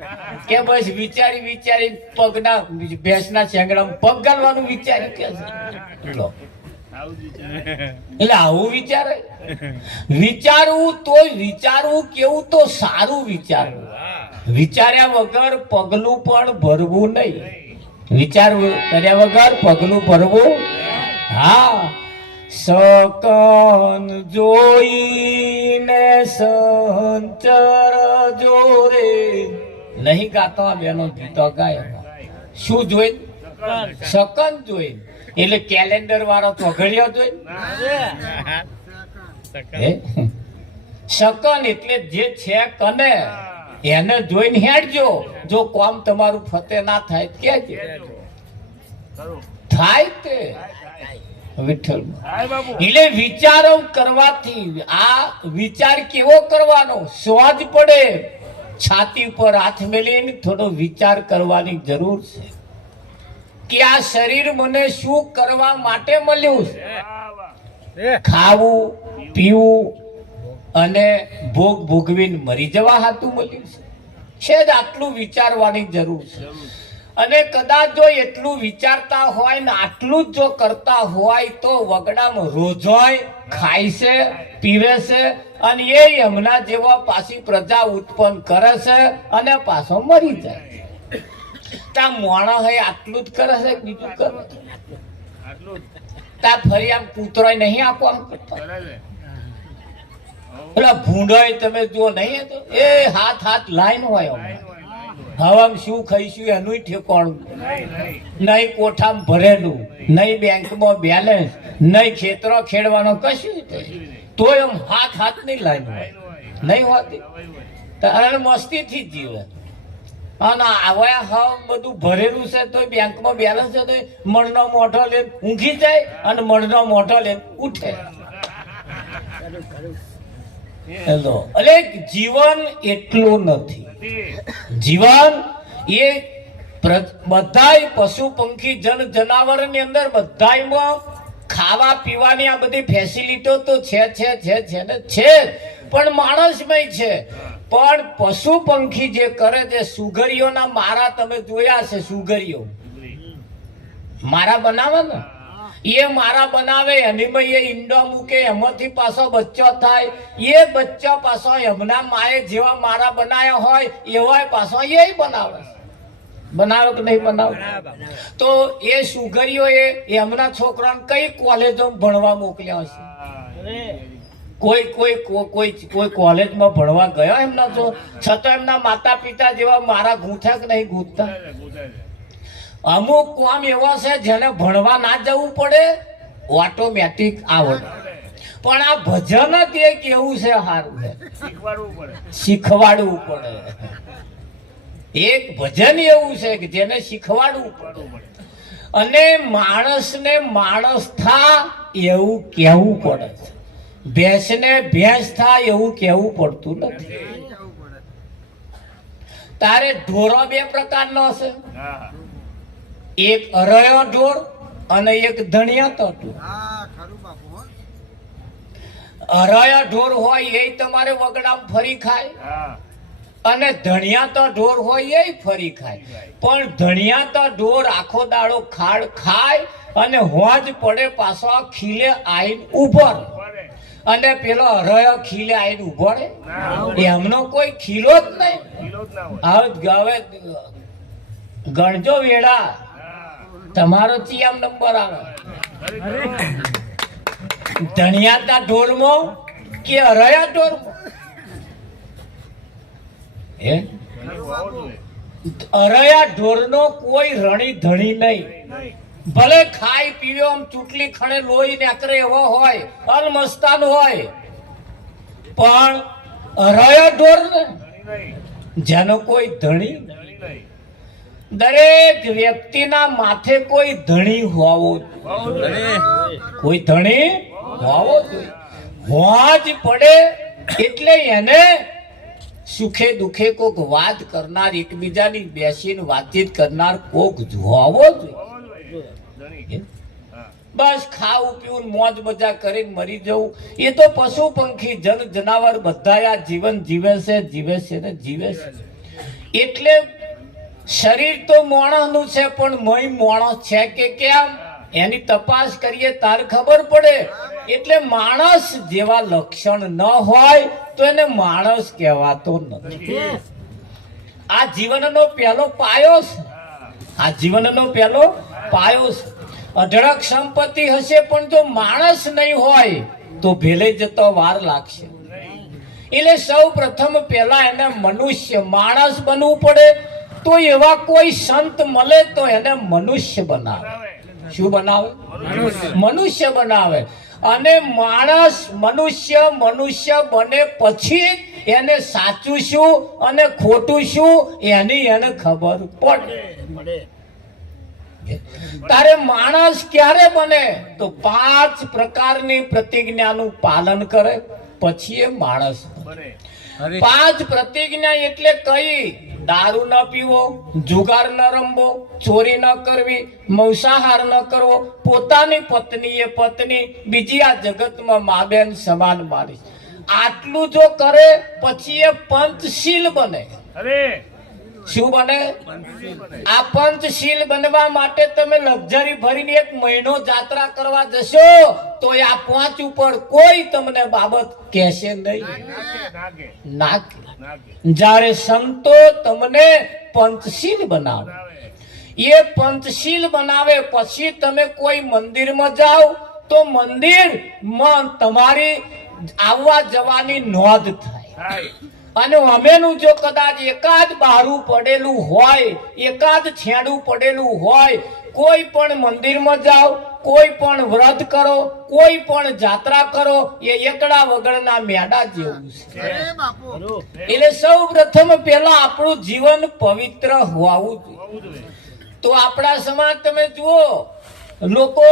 કે બસ વિચારી વિચારી પગના ભેંસના શેંગડામાં પગ ગાલવાનું વિચાર્યું કે. એટલે આવું વિચારે. વિચારવું તો વિચારવું કેવું તો સારું વિચારવું. વિચાર્યા વગર પગલું પણ ભરવું નહીં. વિચાર કર્યા વગર પગલું ભરવું. હા, શકન જોઈને સંચર જોરે. નહીં ગાતો આ બેનો ગીતો ગાય. શું જોઈ? શકન જોઈ એટલે કેલેન્ડર વાળો ચોઘડિયો જોઈ. શકન એટલે જે છે કને એને જોઈને હેડજો. જો કામ તમારું ફતે ના થાય કેજો. થાય તે વિઠ્ઠલ એટલે વિચારો કરવાથી આ વિચાર કેવો કરવાનો? સ્વાદ પડે છાતી પર હાથ મેલીને થોડો વિચાર કરવાની જરૂર છે કે આ શરીર મને શું કરવા માટે મળ્યું છે. ખાવું પીવું અને ભોગ ભોગવીને મરી જવા હાતું મળ્યું છે. છે આટલું વિચારવાની જરૂર છે. અને કદાચ જો એટલું વિચારતા હોય ને આટલું જ જો કરતા હોય તો વગડામાં રોજોય ખાય છે, પીવે છે અને એ એમના જેવા પાછી પ્રજા ઉત્પન્ન કરે છે અને પાછો મરી જાય. તા મોણા હોય આટલું જ કરે છે, બીજું કરે તા ફરી આમ કૂતરો નહીં આપવાનું કરતા. પેલા ભૂંડોય તમે જો નહીં તો એ હાથ હાથ લાઈન હોય. હવામ શું ખાઈશું એનું ઠેકાણું નહીં. કોઠામાં ભરેલું નહીં, બેંકમાં બેલેન્સ નહીં, ખેતરો ખેડવાનો કશું તોય એમ હાથ હાથની લાઈન હોય નહીં હોતી. અને મસ્તીથી જ જીવે. અને હવે હા બધું ભરેલું છે તો બેંકમાં બેલેન્સ છે તો મણનો મોઢો લઈને ઊંઘી જાય અને મણનો મોઢો લઈને ઉઠે. એટલે જીવન એટલું નથી. જીવન એ બધાય પશુ પંખી જન જનાવર ની અંદર બધાયમાં ખાવા પીવાની આ બધી ફેસિલિટીઓ તો છે ને છે, પણ માણસમાં છે. પણ પશુ પંખી જે કરે છે, સુગરીઓના મારા તમે જોયા છે. સુગરીઓ મારા બનાવે ને, એ મારા બનાવે એનીમાં એ ઈંડો મૂકે, એમાંથી પાછો બચ્ચો થાય. એ બચ્ચો પાછો એમના માએ જેવા મારા બનાવ્યા હોય એવા પાછો એ બનાવે. બનાવે કે નહીં બનાવે? તો એ સુગરીઓ એમના છોકરાને કઈ કોલેજો ભણવા મોકલ્યા હશે? કોઈ કોલેજમાં ભણવા ગયા એમના છો છતાં એમના માતા પિતા જેવા મારા ગૂંથ્યા કે નહીં ગૂંથતા? અમુક કામ એવા છે જેને ભણવા ના જવું પડે, ઓટોમેટિક આવડે. પણ આ ભજન જ એ કેવું છે સારું છે, શીખવાડવું પડે. એક ભજન એવું છે કે જેને શીખવાડવું પડે. અને માણસને માણસ થા એવું કહેવું પડે છે. ભેંસને ભેંસ થાય એવું કહેવું પડતું નથી. તારે ઢોરો બે પ્રકારનો હશે, એક અરયો ઢોર અને એક ધણિયાતો ઢોર. અરયા ઢોર હોય એ તમારે વગડામાં ફરી ખાય અને ધણિયાતો ઢોર હોય એ ફરી ખાય. પણ ધણિયાતો ઢોર આખો દાડો ખાડ ખાય અને હોજ પડે પાછો ખીલે આઈને ઉભો રહે. અને પેલો અરયો ખીલે આઈને ઉભો રહે, એમનો કોઈ ખીલો જ નહીં. હવે ગણજો વેડા તમારો ચિયામ નંબર આવે. ધણિયાતા ઢોરમાં કે અરયા ઢોરમાં? અરયા ઢોરનો કોઈ રણી ધણી નહીં. ભલે ખાઈ પીવ્યો આમ ચૂટલી ખણે લોહી નાકરે એવો હોય, અલમસ્તાન હોય, પણ અરયા ઢોર ને જેનો કોઈ ધણી. દરેક વ્યક્તિના માથે કોઈ ધણી હોવો જોઈએ. કોઈ ધણી હોવો જોઈએ. હોજ પડે એટલે એને સુખે દુખે કોક વાત કરનાર, એકબીજાની બેસીને વાતચીત કરનાર કોક હોવો જોઈએ. બસ ખાવું પીવું મોજ મજા કરીને મરી જવું એ તો પશુ પંખી જન જનાવર બધા આ જીવન જીવે છે ને જીવે છે. એટલે શરીર તો માણસનું છે પણ મય માણસ છે કે કેમ એની તપાસ કરીએ તાર ખબર પડે. એટલે માણસ જેવા લક્ષણ ન હોય તો એને માણસ કહેવાતો નથી. આ જીવનનો પહેલો પાયો છે. આ જીવનનો પહેલો પાયો છે. અઢળક સંપત્તિ હશે પણ જો માણસ નહીં હોય તો ભેલે જતો વાર લાગશે. એટલે સૌ પ્રથમ પહેલા એને મનુષ્ય માણસ બનવું પડે. તો એવા કોઈ સંત મળે તો એને મનુષ્ય બનાવે. શું બનાવે? મનુષ્ય બનાવે. અને માણસ મનુષ્ય બને પછી એને સાચું શું અને ખોટું શું એની એને ખબર પડે. તારે માણસ ક્યારે બને? તો 5 પ્રકારની પ્રતિજ્ઞાનું પાલન કરે પછી એ માણસ બને. 5 પ્રતિજ્ઞા એટલે કઈ? દારૂ ન પીવો, જુગાર ન રમવો, ચોરી ન કરવી, માંસાહાર ન કરવો, પોતાની પત્ની એ પત્ની, બીજી આ જગતમાં મા બેન સમાન માની. આટલું જો કરે પછી એ પંચશીલ બને. શું બને? આ પંચશીલ બનવા માટે તમે લક્ઝરી ભરીને 1 મહિનો જાત્રા કરવા જશો તો આ 5 ઉપર કોઈ તમને બાબત કહેશે નહીં. જ્યારે સંતો તમને પંચશીલ બનાવે, એ પંચશીલ બનાવે પછી તમે કોઈ મંદિરમાં જાઓ તો મંદિરમાં તમારી આવવા જવાની નોંધ થાય. અને અમેનું જો કદાચ એકાદ બહારું પડેલું હોય, એકાદ છેડું પડેલું હોય, કોઈ પણ મંદિરમાં જાઓ, કોઈ પણ વ્રત કરો, કોઈ પણ જાત્રા કરો, એ એકડા વગરના મેડા જેવું છે. એટલે સૌ પ્રથમ પહેલા આપણું જીવન પવિત્ર હોવું જોઈએ. તો આપણા સમાજ તમે જુઓ, લોકો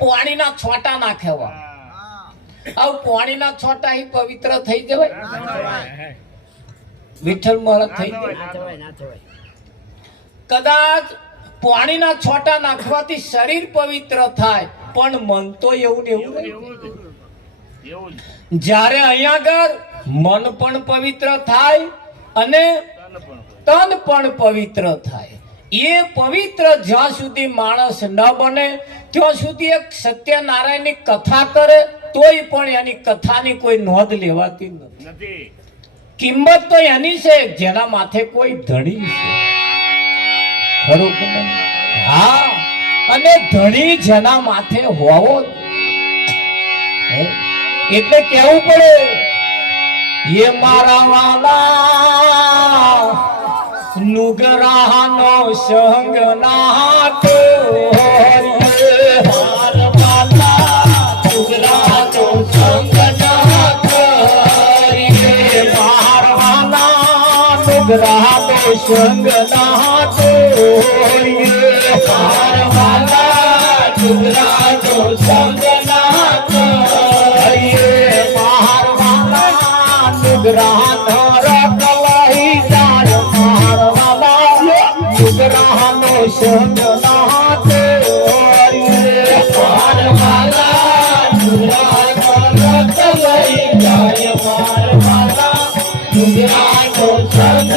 પાણીના છોટા નાખેવા. આવું પાણીના છોટા ही પવિત્ર થઈ જવાય? વિઠ્ઠલ મહારાજ થઈ જાય. કદાચ પાણીના છોટા નાખવાથી શરીર પવિત્ર થાય પણ મન તો એવું ને એવું. જ્યારે અહીંયા આગળ મન પણ પવિત્ર થાય અને તન પણ પવિત્ર થાય. એ પવિત્ર જ્યાં સુધી માણસ ન બને ત્યાં સુધી એક સત્યનારાયણની કથા કરે તોય પણ એની કથાની કોઈ નોંધ લેવાતી નથી. કિંમત તો એની છે જેના માથે કોઈ ધણી છે. ખરું કે નહીં? હા. અને ધણી જેના માથે હોવો એટલે કેવું પડે, એ મારા વાલા નુગરાનો સંગ ના તો ग्रहानो संग ना तोड़िए, मारवाला ग्रहानो संग ना तोड़िए, मारवाला ग्रहानो रखलाई जाय, मारवाला ग्रहानो संग ना तोड़िए, मारवाला ग्रहानो रखलाई जाय, मारवाला ग्रहानो संग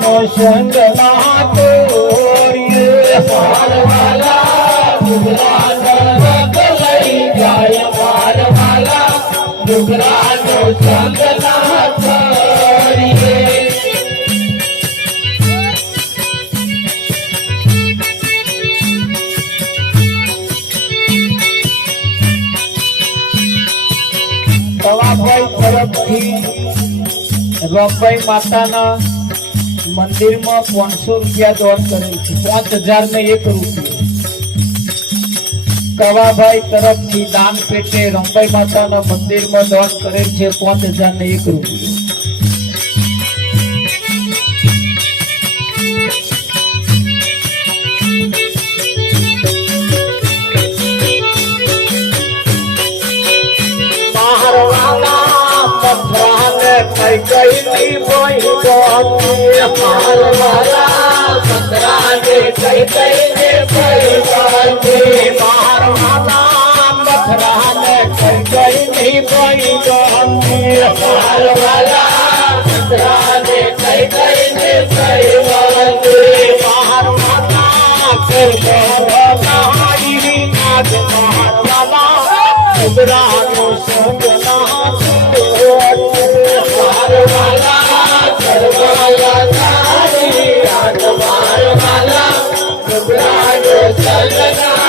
નો સંગ ના તોડીએ, મારવાલા ડુગરાનો રખલાઈ જાય, મારવાલા ડુગરાનો સંગ ના તોડીએ. તવાભાઈ તરફથી રમભાઈ માતાના મંદિરમાં 500 રૂપિયા દાન કરેલ છે. 5001 રૂપિયા કવાભાઈ તરફથી દાન પેટે રમભાઈ માતાના મંદિરમાં દાન કરેલ છે. 5001 રૂપિયા. કોઈ ગોતી મારવાલા મથરાને કઈ કઈને કોઈ ગોતી મારવાલા મથરાને કઈ કઈને કોઈ ગોતી મારવાલા મથરાને કઈ કઈને કોઈ ગોતી મારવાલા કરગોના હારી નાગ મારવાલા ઉબરાનો સંગ ના મારવાલા કરવાલા તારી નાગ મારવાલા ઉબરાનો સંગ ના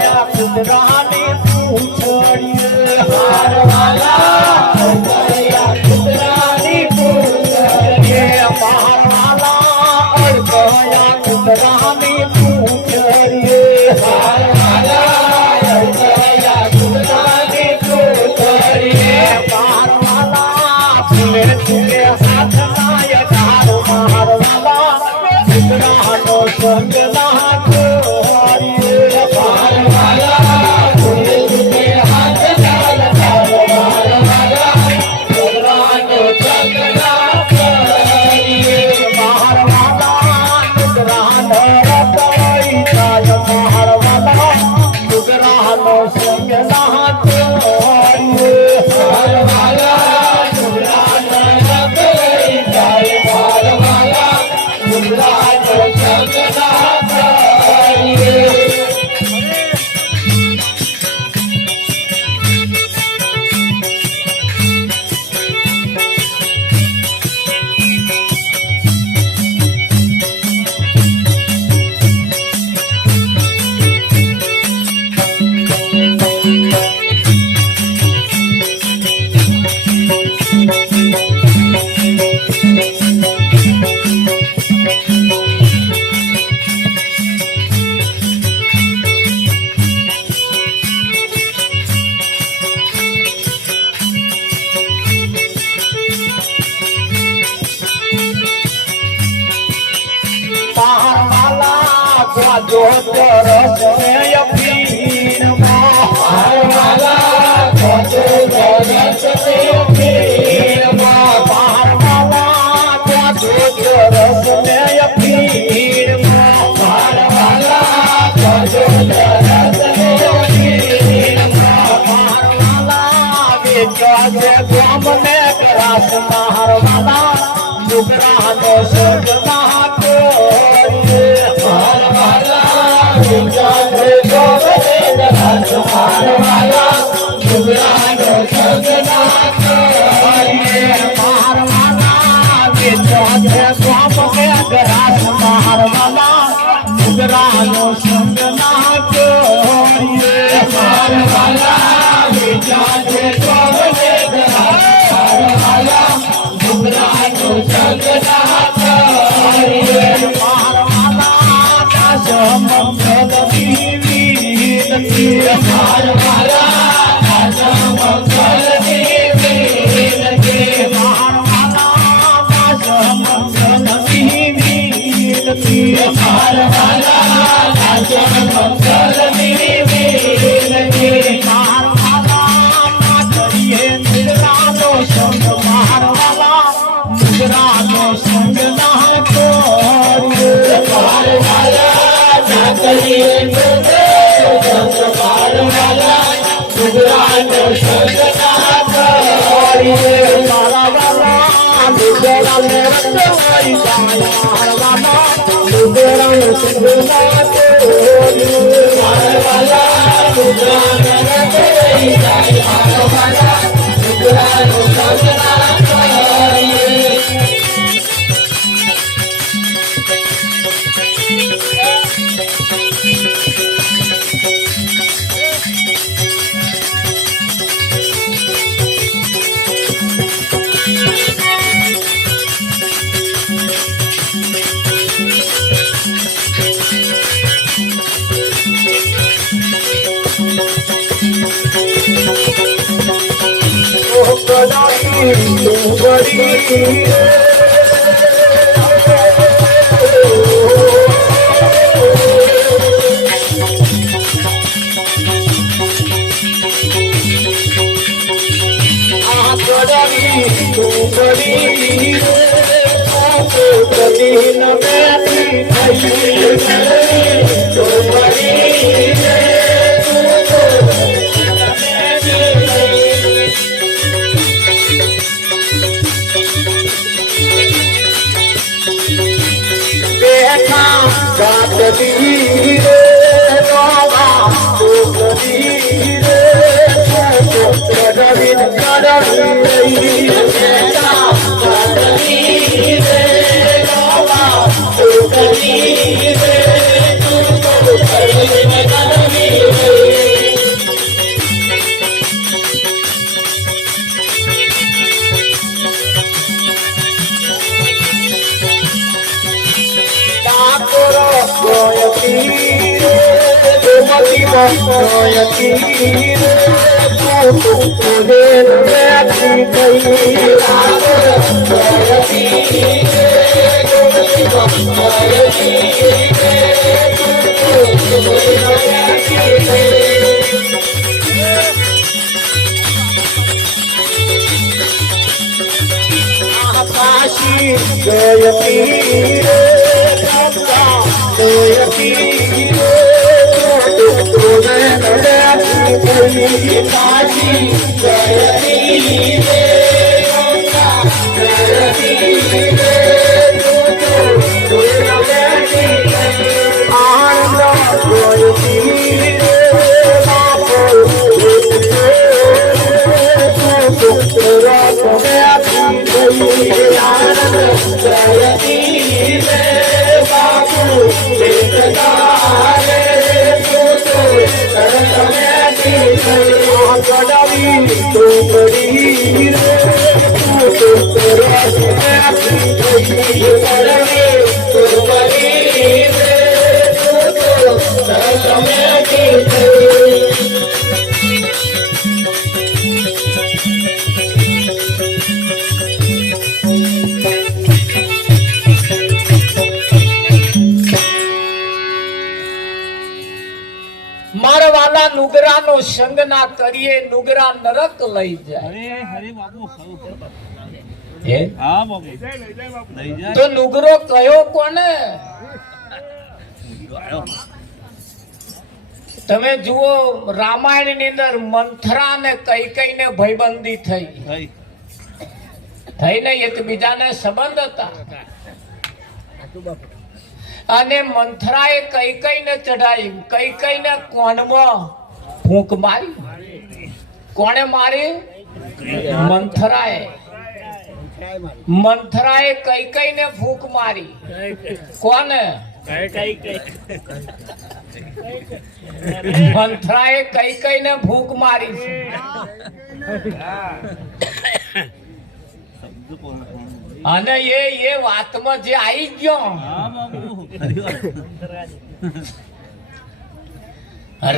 કુદરાની પૂછડીએ હારવાલા કુદરાની પૂછડીએ મારવાલા અડકયા કુદરાની પૂછડીએ હારવાલા અડકયા કુદરાની પૂછડીએ મારવાલા ફૂલે ફૂલે હાથ નાય ધારો મારવાલા કુદરાનો સંગ ના કોરીએ जो तरस में अपीन मारवाला जो तरस में अपीन मारवाला जो तरस में अपीन मारवाला जो तरस में अपीन मारवाला वे जाजे ग्राम में करास मारवाला दुगरा नो सजना को मारवाला दुगरानो संगना करिए मारवाला बेचारे स्वाम में गरास मारवाला दुगरानो संगना करिए मारवाला बेचारे स्वाम में गरास मारवाला दुगरानो संगना करिए मारवाला दास मंगल मारवाला राजा मंगल देवी लगे मारवाला राजा मंगल देवी लगे मारवाला राजा मंगल देवी लगे मारवाला करिए मुगरानो संग मारवाला मुगरानो संग ना करिए मारवाला ना करिए मारवाला दुगरानो संगना करिए मारवाला दुगरा में रखवाई मारवाला दुगरानो संगना करिए मारवाला दुगरा में रखवाई मारवाला दुगरानो संगना करिए મારા વાલા નુગરાનો સંગ ના કરીએ, નુગરા નરક લઈ જાય. તો નુગરો કયો કોને? તમે જુઓ રામાયણ ની અંદર મંથરા ને કૈકેયી ને ભયબંધી થઈને એકબીજાને સંબંધ હતા અને મંથરાએ કૈકેયીને ચઢાવી. કૈકેયીને કોણમાં ફૂંક મારી. કોણે મારી? મંથરાએ કૈકેયીને ફૂંક મારી. કોને? મંથરાએ કૈકેયીને ફૂંક મારી. અને એ વાતમાં જે આવી ગયો,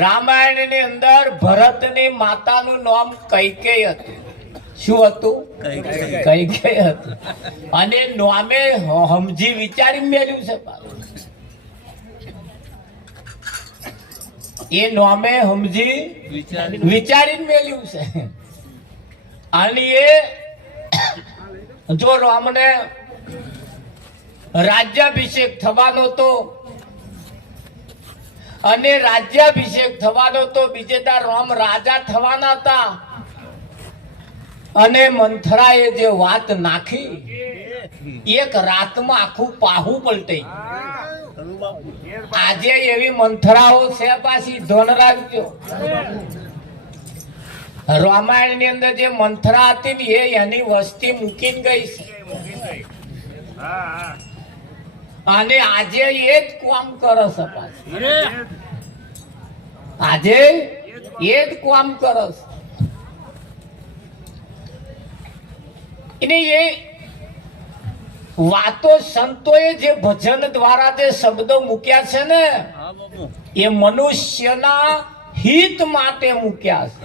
રામાયણ ની અંદર ભરત ની માતાનું નામ કૈકેયી હતું. શું હતું? કૈકેયી હતું. અને નામે સમજી વિચારી મેળ્યું છે. એ નામે સમજી વિચારીને મેળ્યું છે. અને એ જો રામને રાજ્યાભિષેક થવાનો તો, અને રાજ્યાભિષેક થવાનો તો બીજેદાર રામ રાજા થવાના હતા. અને મંથરાએ જે વાત નાખી, એક રાતમાં આખું પાહું પલટાઈ. આજે એવી મંથરાઓ છે પાછી, ધન રાખજો. રામાયણ ની અંદર જે મંથરા હતી ને એની વસ્તી મૂકીને ગઈ છે. અને આજે એ જ કામ કરે છે. આજે એ જ કામ કરે છે. એ વાતો સંતોએ જે ભજન દ્વારા જે શબ્દો મૂક્યા છે ને, એ મનુષ્યના હિત માટે મૂક્યા છે.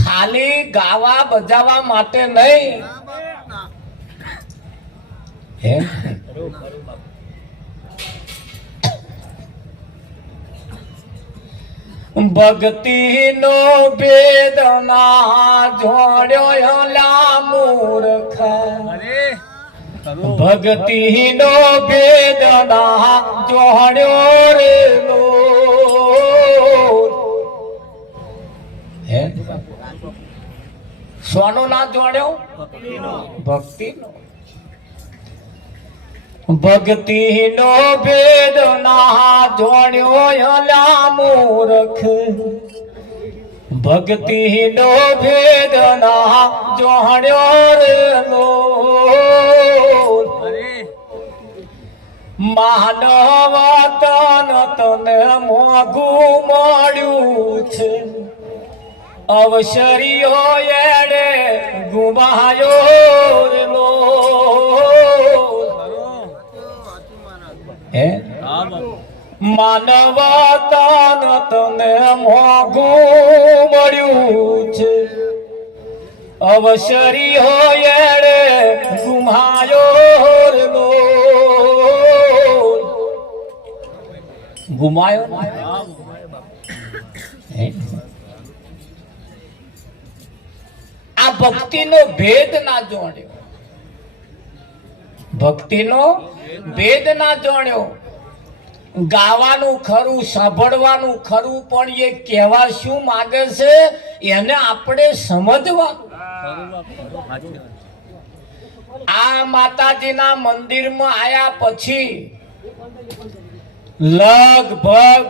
ખાલી ગાવા બજાવવા માટે નહીં. હે ભક્તિ નો ભેદ ના જોડ્યો લા મૂર્ખા. ભક્તિ નો ભેદ ના જોડ્યો રે લો. હે સોનો ના જોડ્યો ભક્તિ નો. ભક્તિ નો ભેદ ના જોડ્યો લા મૂર્ખ. ભક્તિ નો ભેદ ના જોડ્યો રે લો. માનવ તન તને મોઘું મળ્યું છે. અવસરીઓ એડે ગુમાયો રે લો. હે માનવ તન તને મોઘું મળ્યું છે. અવસરી હોય રે ગુમાયો રે લો. ગુમાયો આ ભક્તિનો ભેદ ના જોડ્યો. ભક્તિનો ભેદ ના જોડ્યો. ગાવાનું ખરું, સાંભળવાનું ખરું, પણ એ કહેવા શું માંગે છે એને આપણે સમજવાનું. આ માતાજીના મંદિરમાં આયા પછી લગભગ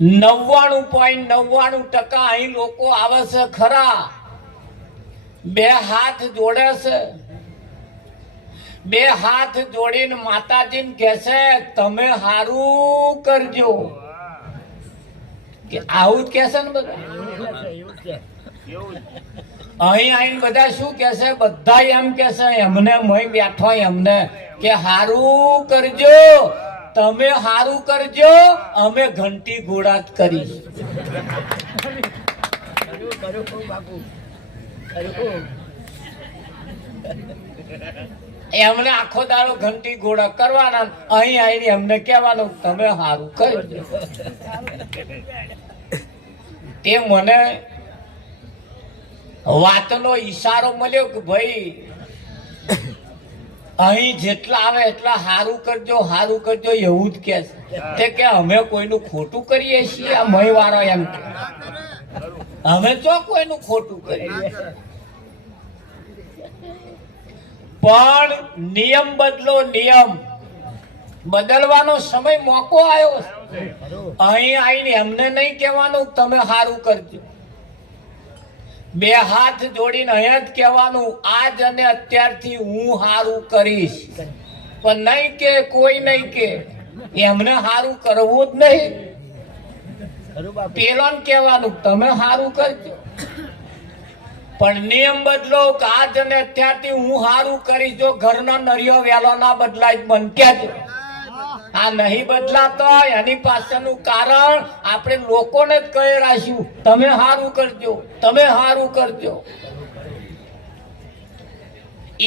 99.99% અહીં લોકો આવે છે ખરા. બે હાથ જોડે છે. બે હાથ જોડીને માતાજીને કહે છે તમે હારું કરજો. કે આવું જ કહે છે ને બધા. અહીં આવીને બધા શું કે છે? બધા એમ કે છે એમને મય બેઠો એમને કે હારું કરજો, તમે હારું કરજો, અમે ઘંટી ઘોડા કરી. એમને આખો દાડો ઘંટી ઘોડા કરવાના. અહીં આવીને એમને કહેવાનું તમે હારું કરજો. તે મને વાતનો ઈશારો મળ્યો કે ભાઈ અહીં જેટલા આવે એટલા હારું કરજો, હારું કરજો એવું જ કે છે. કે અમે કોઈનું ખોટું કરીએ છીએ? આ મય વાળો એમ કે અમે જો કોઈનું ખોટું કરીએ. પણ નિયમ બદલો. નિયમ બદલવાનો સમય મોકો આવ્યો. અહીં આવીને એમને નહીં કહેવાનું તમે હારું કરજો. બે હાથ જોડીને અહીંયા જ કહેવાનું આજ અને અત્યારથી હું હારું કરીશ. પણ નહીં કે કોઈ નહીં કે એમને હારું કરવું જ નહીં. પેલો કહેવાનું તમે હારું કરજો. પણ નિયમ બદલો કે આજ અને અત્યારથી હું હારું કરીશ. જો ઘરનો નરિયો વેલો ના બદલાય મન કહેજો. આ નહીં બદલાતો એની પાછળનું કારણ આપણે લોકોને જ કહી રાખ્યું તમે હારું કરજો, તમે હારું કરજો.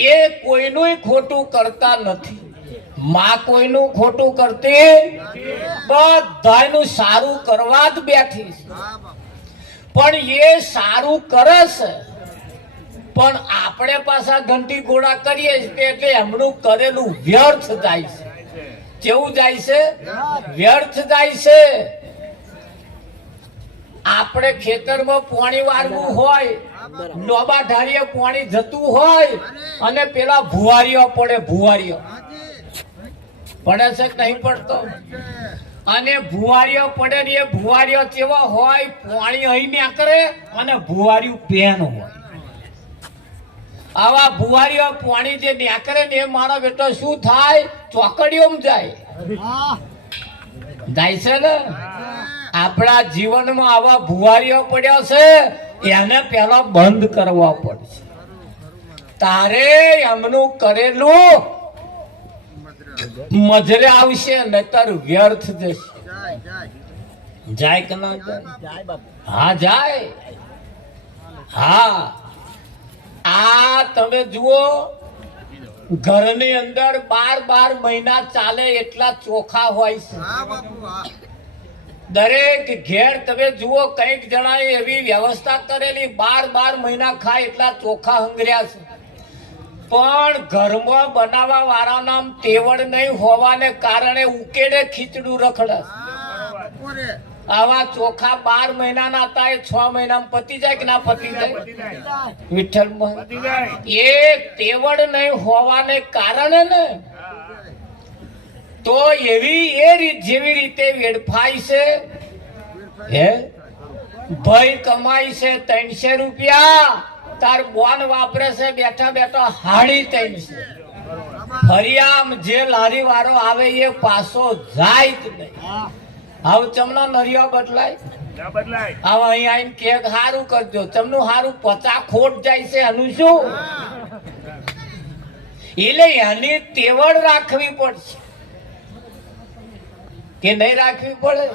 એ કોઈનું ખોટું કરતા નથી. માં કોઈનું ખોટું કરતી, બધાનું સારું કરવા જ બેઠી છે. પણ એ સારું કરે છે, પણ આપણે પાછા ઘંટી ઘોડા કરીએ એટલે એમનું કરેલું વ્યર્થ જાય છે. કેવું જાય છે? વ્યર્થ જાય છે. આપણે ખેતરમાં પાણી વાળવું હોય, લોબા ઢાળીએ પાણી જતું હોય અને પેલા ભુવારીઓ પડે. ભુવારીઓ પડે છે કે નહીં પડતો? અને ભુવારીઓ પડે ને એ ભુવારીઓ કેવા હોય? પાણી અહીં નીકળે અને ભુવારીઓ પેન હોય. આવા ભુવારીઓ પાણી જે નીકળે ને એ મારો બેટો શું થાય? ચોકડીઓમાં જાય. જાય છે ને? આપણા જીવનમાં આવા ભુવારીઓ પડ્યા છે, એને પેલા બંધ કરવા પડશે. તારે એમનું કરેલું મજરે આવશે, નહીતર વ્યર્થ જશે. જાય કે ના જાય? હા જાય. હા આ તમે જુઓ ઘરની અંદર 12 મહિના ચાલે એટલા ચોખા હોય છે. દરેક ઘેર તમે જુઓ કઈક જણાએ એવી વ્યવસ્થા કરેલી 12 મહિના ખાય એટલા ચોખા હંગર્યા છે. પણ ઘરમાં બનાવવા વાળાના તેવડ નહીં હોવાને કારણે ઉકેડે ખીચડું રખડે. આવા ચોખા 12 મહિનાના હતા એ 6 મહિનામાં પતી જાય કે ના પતી જાય? વિઠ્ઠલમાં એ તેવડ નહીં હોવાને કારણે ને તો એવી એ રીત જેવી રીતે વેડફાય છે. હે ભાઈ કમાય છે 300 રૂપિયા, તાર બોન વાપરે છે બેઠા બેઠા 350. ફરિયામ જે લારી વાળો આવે એ પાછો જાય જ નહીં. હવે ચમનો નરિયા બદલાય હવે અહીં આવીને કે સારું કરજો, ચમનું સારું 50 ખોટ જાય છે. આનું શું? એટલે એની તેવડ રાખવી પડશે કે નહીં રાખવી પડે?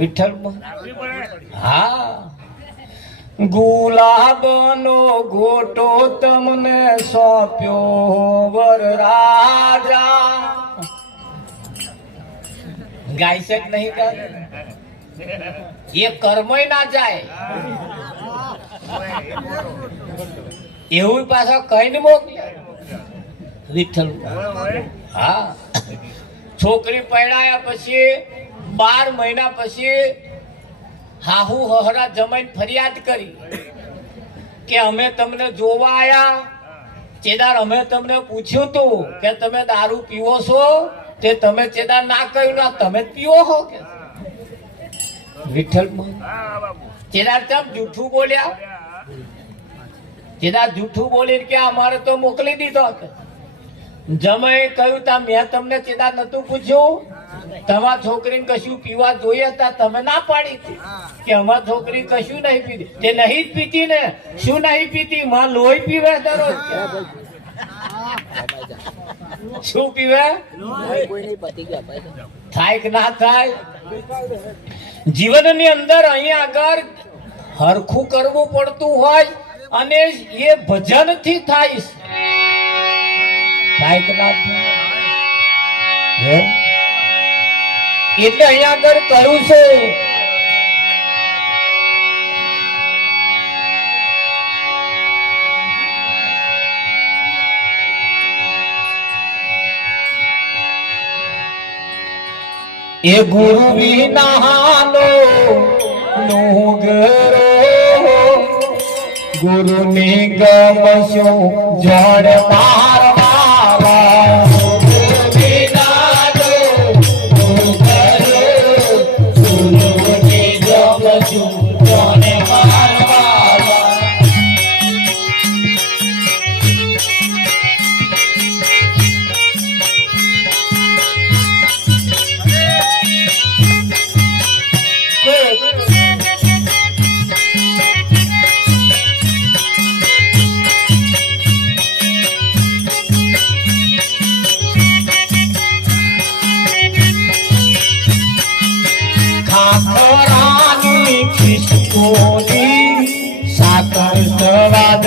વિઠ્ઠલમાં હા ગુલાબનો ગોટો તમને સોંપ્યો વરરાજા. ગાય છે કે નહીં ગાય? એ કર્મય ના જાય એવું પાછા કહીને મોકલે. વિઠ્ઠલ હા છોકરી પરણાયા પછી 12 મહિના પછી હાહુ હહરા જમાઈને ફરિયાદ કરી કે અમે તમને જોવા આયા, ચેદાર અમે તમને પૂછ્યું તું કે તમે દારૂ પીવો છો, તે તમે ચેદાર ના કહ્યું ના તમે પીવો છો કે? વિઠ્ઠલ ચેદાર ચમ જૂઠું બોલ્યા? ચેદાર જૂઠું બોલીને કે અમારે તો મોકલી દીધો. જમાઈ કહ્યું તા મેં તમને ચેદાર નતું પૂછ્યું, તમારા છોકરીને કશું પીવા જોઈએ હતા તમે ના પાડી કે અમાર છોકરી કશું નહીં પીતી. તે નહીં જ પીતી ને. શું નહીં પીતી? માં લોહી પીવે દરરોજ. શું પીવે? થાય કે ના થાય? જીવનની અંદર અહીંયા આગળ હરખું કરવું પડતું હોય અને એ ભજન થી થાય. થાય કે ના થાય? એટલે અહીંયા આગળ કહ્યું છે એ ગુરુ વિનાનો નુગરો ગુરુ ની ગમશું જળ મારવા. સાકર સવાદ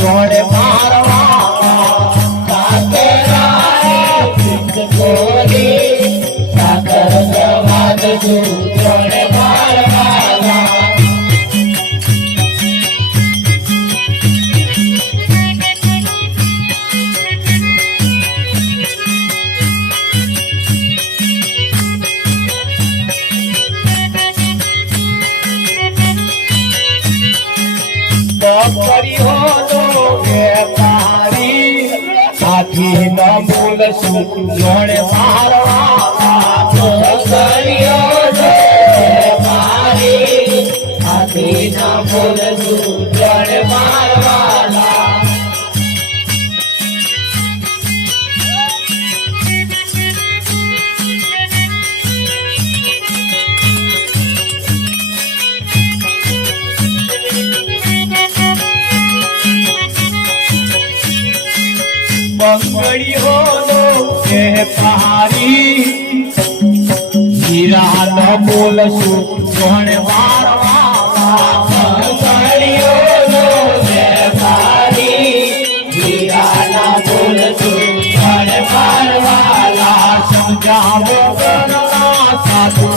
જોડે મારવા. સાકર સવાદ જોડે મારવા. હાથી ન બોલશું જોડે મારવા. હાથી ન બોલશું જોડે મારવા. બંગડીઓ કે પારી હીરા ન બોલશું જોડે મારવા. હંસળીઓનો વેપારી હીરાના બોલથી પણ પારવાલા સમજાવો કરના સાધુ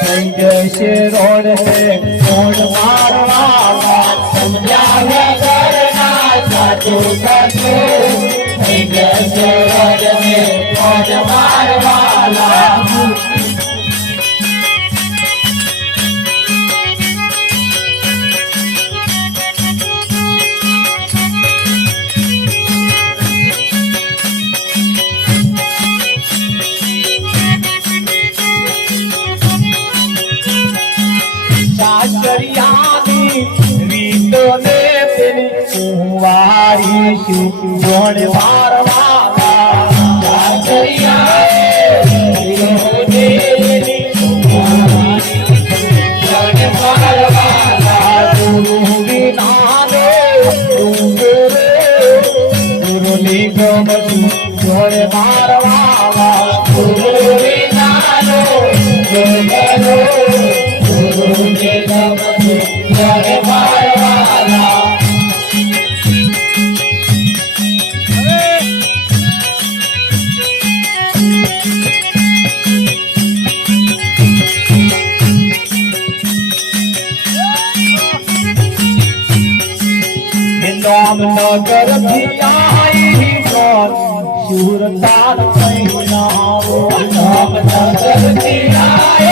થઈ જશે રોડ હે રોડ મારવાલા સમજાવે કરના સાધુ થઈ જશે રોડ હે રોડ મારવાલા સાસરિયાની રીતોને પેલી કુંવારી સુવણ મારવાલા સાસરિયાની રીતોને પેલી કુંવારી સુવણ મારવાલા ગુરુ વિનાને ડુંગરે ગુરુ નિગમ સુવણ મારવાલા ગુરુ વિનાનો ડુંગરો નગર થી આવી સુરતાર મહિનાઓ નગર થી આવી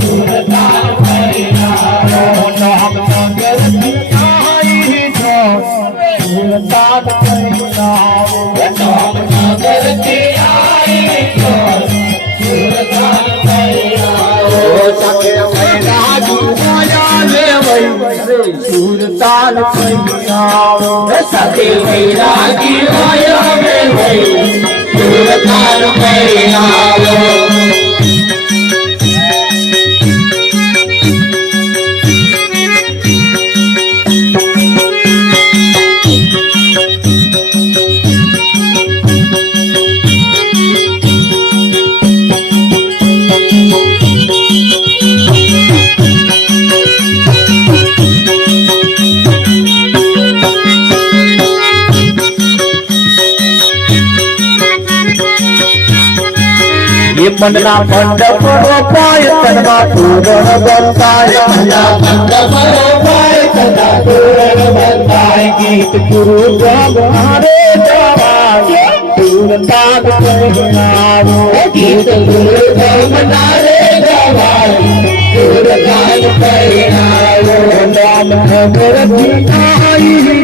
સુરતાર મહિનાઓ નગર થી આવી સુરતાર મહિનાઓ નગર થી આવી સુરતાર મહિનાઓ સાથે રાજુ માયા લેવઈ સુરતાલ મહિનાઓ સાથે રાજી માયા લેવઈ સુરતાલ મહિનાઓ મંડના મંડપ રોપાય તનમાં તોરણ બંધાય મંડપ રોપાય તના તોરણ બંધાય ગીત ગુરુ ગવારે ગવાય સુરતાલ મહિનાઓ ગીત ગુરુ ગવારે ગવાય સુરતાલ મહિનાઓ નામ નગર થી આવી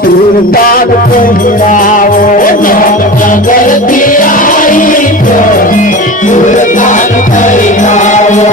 સુરતાલ મહિનાઓ નામ નગર થી આવી સુરતાલ મહિનાઓ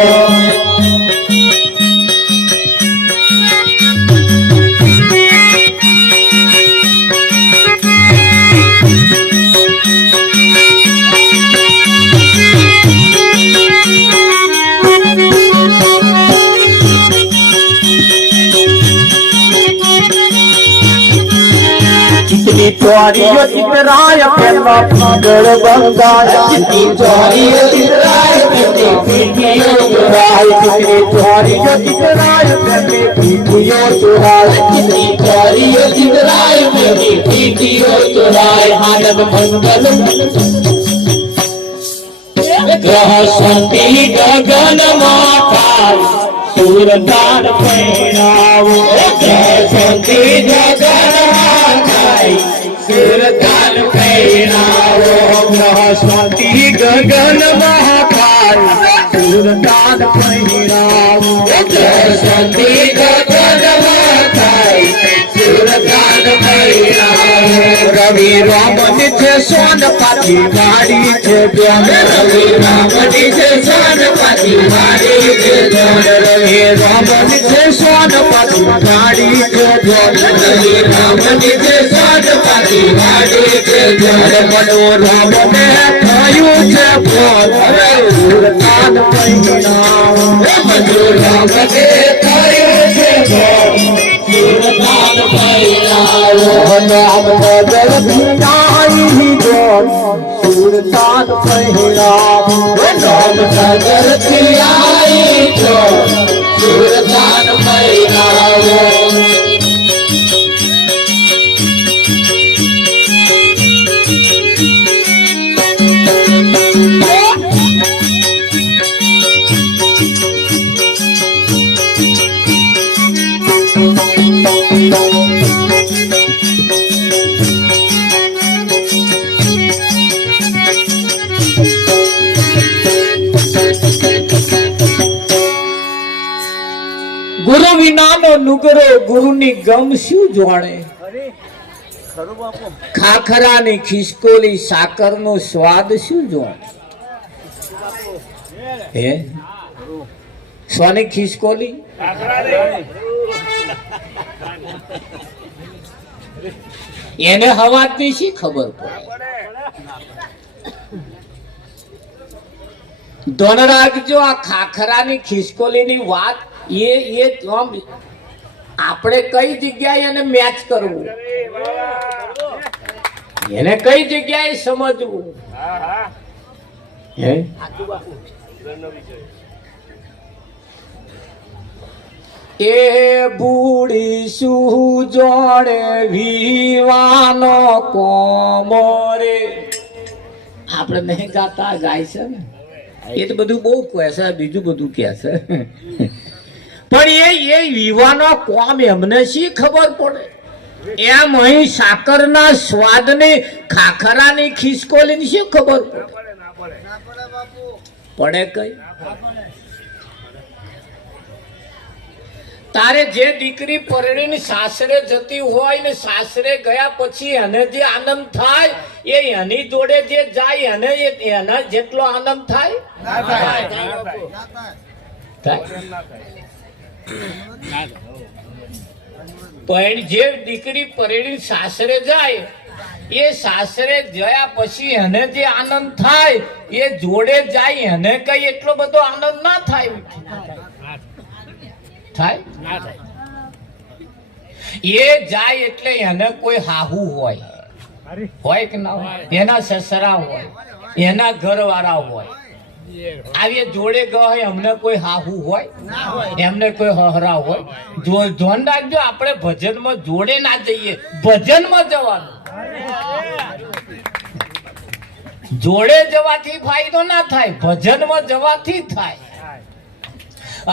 चितनी चोरियो चितराय पेला पागल बंगाया चितनी चोरियो चितराय पेले पीठियो चुराय चितनी चोरियो चितराय पेले पीठियो चुराय चितनी चोरियो चितराय पेले पीठियो चुराय मानव मंगल ग्रह शांति गगन माता सुरताल महिनाओ ग्रह शांति गगन सुरताल महिनाओ ग्रह शांति गगन महाकाल सुरताल महिनाओ ग्रह शांति गगन महाकाल सुरताल महिनाओ रवि रामन छे सोन पाती गाड़ी छे जोन रवि रामन छे सोन पाती गाड़ी छे जोन रवि रामन छे सोन पाती गाड़ी छे जोन रवि रामन छे सोन पाती गाड़ी छे जोन मनोरम ने थायु छे फोन सुरताल महिनाओ मनोरम ने थायु छे फोन सुरताल નામ નગરથી આવી જોન સુરતાન પહેરાવો નામ નગરથી આવી જોન સુરતાન પહેરાવો ગુરુ વિનાનો નુગરો ગુરુની ગમ શું જાણે ખાખરાની ખિસકોલી સાકરનો સ્વાદ શું જાણે હે સોની ખિસકોલી એને હવાથી શી ખબર પડે ધન રાખજો આ ખાખરાની ખિસકોલીની વાત એ આપણે કઈ જગ્યાએ એને મેચ કરવું એને કઈ જગ્યાએ સમજવું હે એ બુડી શું જોડે વિવાનો કોમરે આપણે નહીં ગાતા ગાય છે ને એ તો બધું બહુ કહે છે બીજું બધું કહે છે પણ એ વિવાનો કોમ એમને શી ખબર પડે એમ અહીં સાકરના સ્વાદની ખાખરાની ખિસકોલીની શું ખબર પડે કઈ તારે જે દીકરી પરણીને સાસરે જતી હોય ને સાસરે ગયા પછી એને જે આનંદ થાય એ એની જોડે જે જાય એને એના જેટલો આનંદ થાય પણ જે દીકરી પરણી સાસરે જાય એ સાસરે ગયા પછી એને જે આનંદ થાય એ જોડે જાય એને કઈ એટલો બધો આનંદ ના થાય એ જાય એટલે એને કોઈ હાહુ હોય કે ના હોય એના સસરા હોય એના ઘરવાળા હોય આવી જોડે ગયો એમને કોઈ હાહુ હોય એમને કોઈ હહરા હોય ધ્યાન રાખજો આપણે ભજનમાં જોડે ના જઈએ ભજનમાં જવાનું જોડે જવાથી ફાયદો ના થાય ભજનમાં જવાથી થાય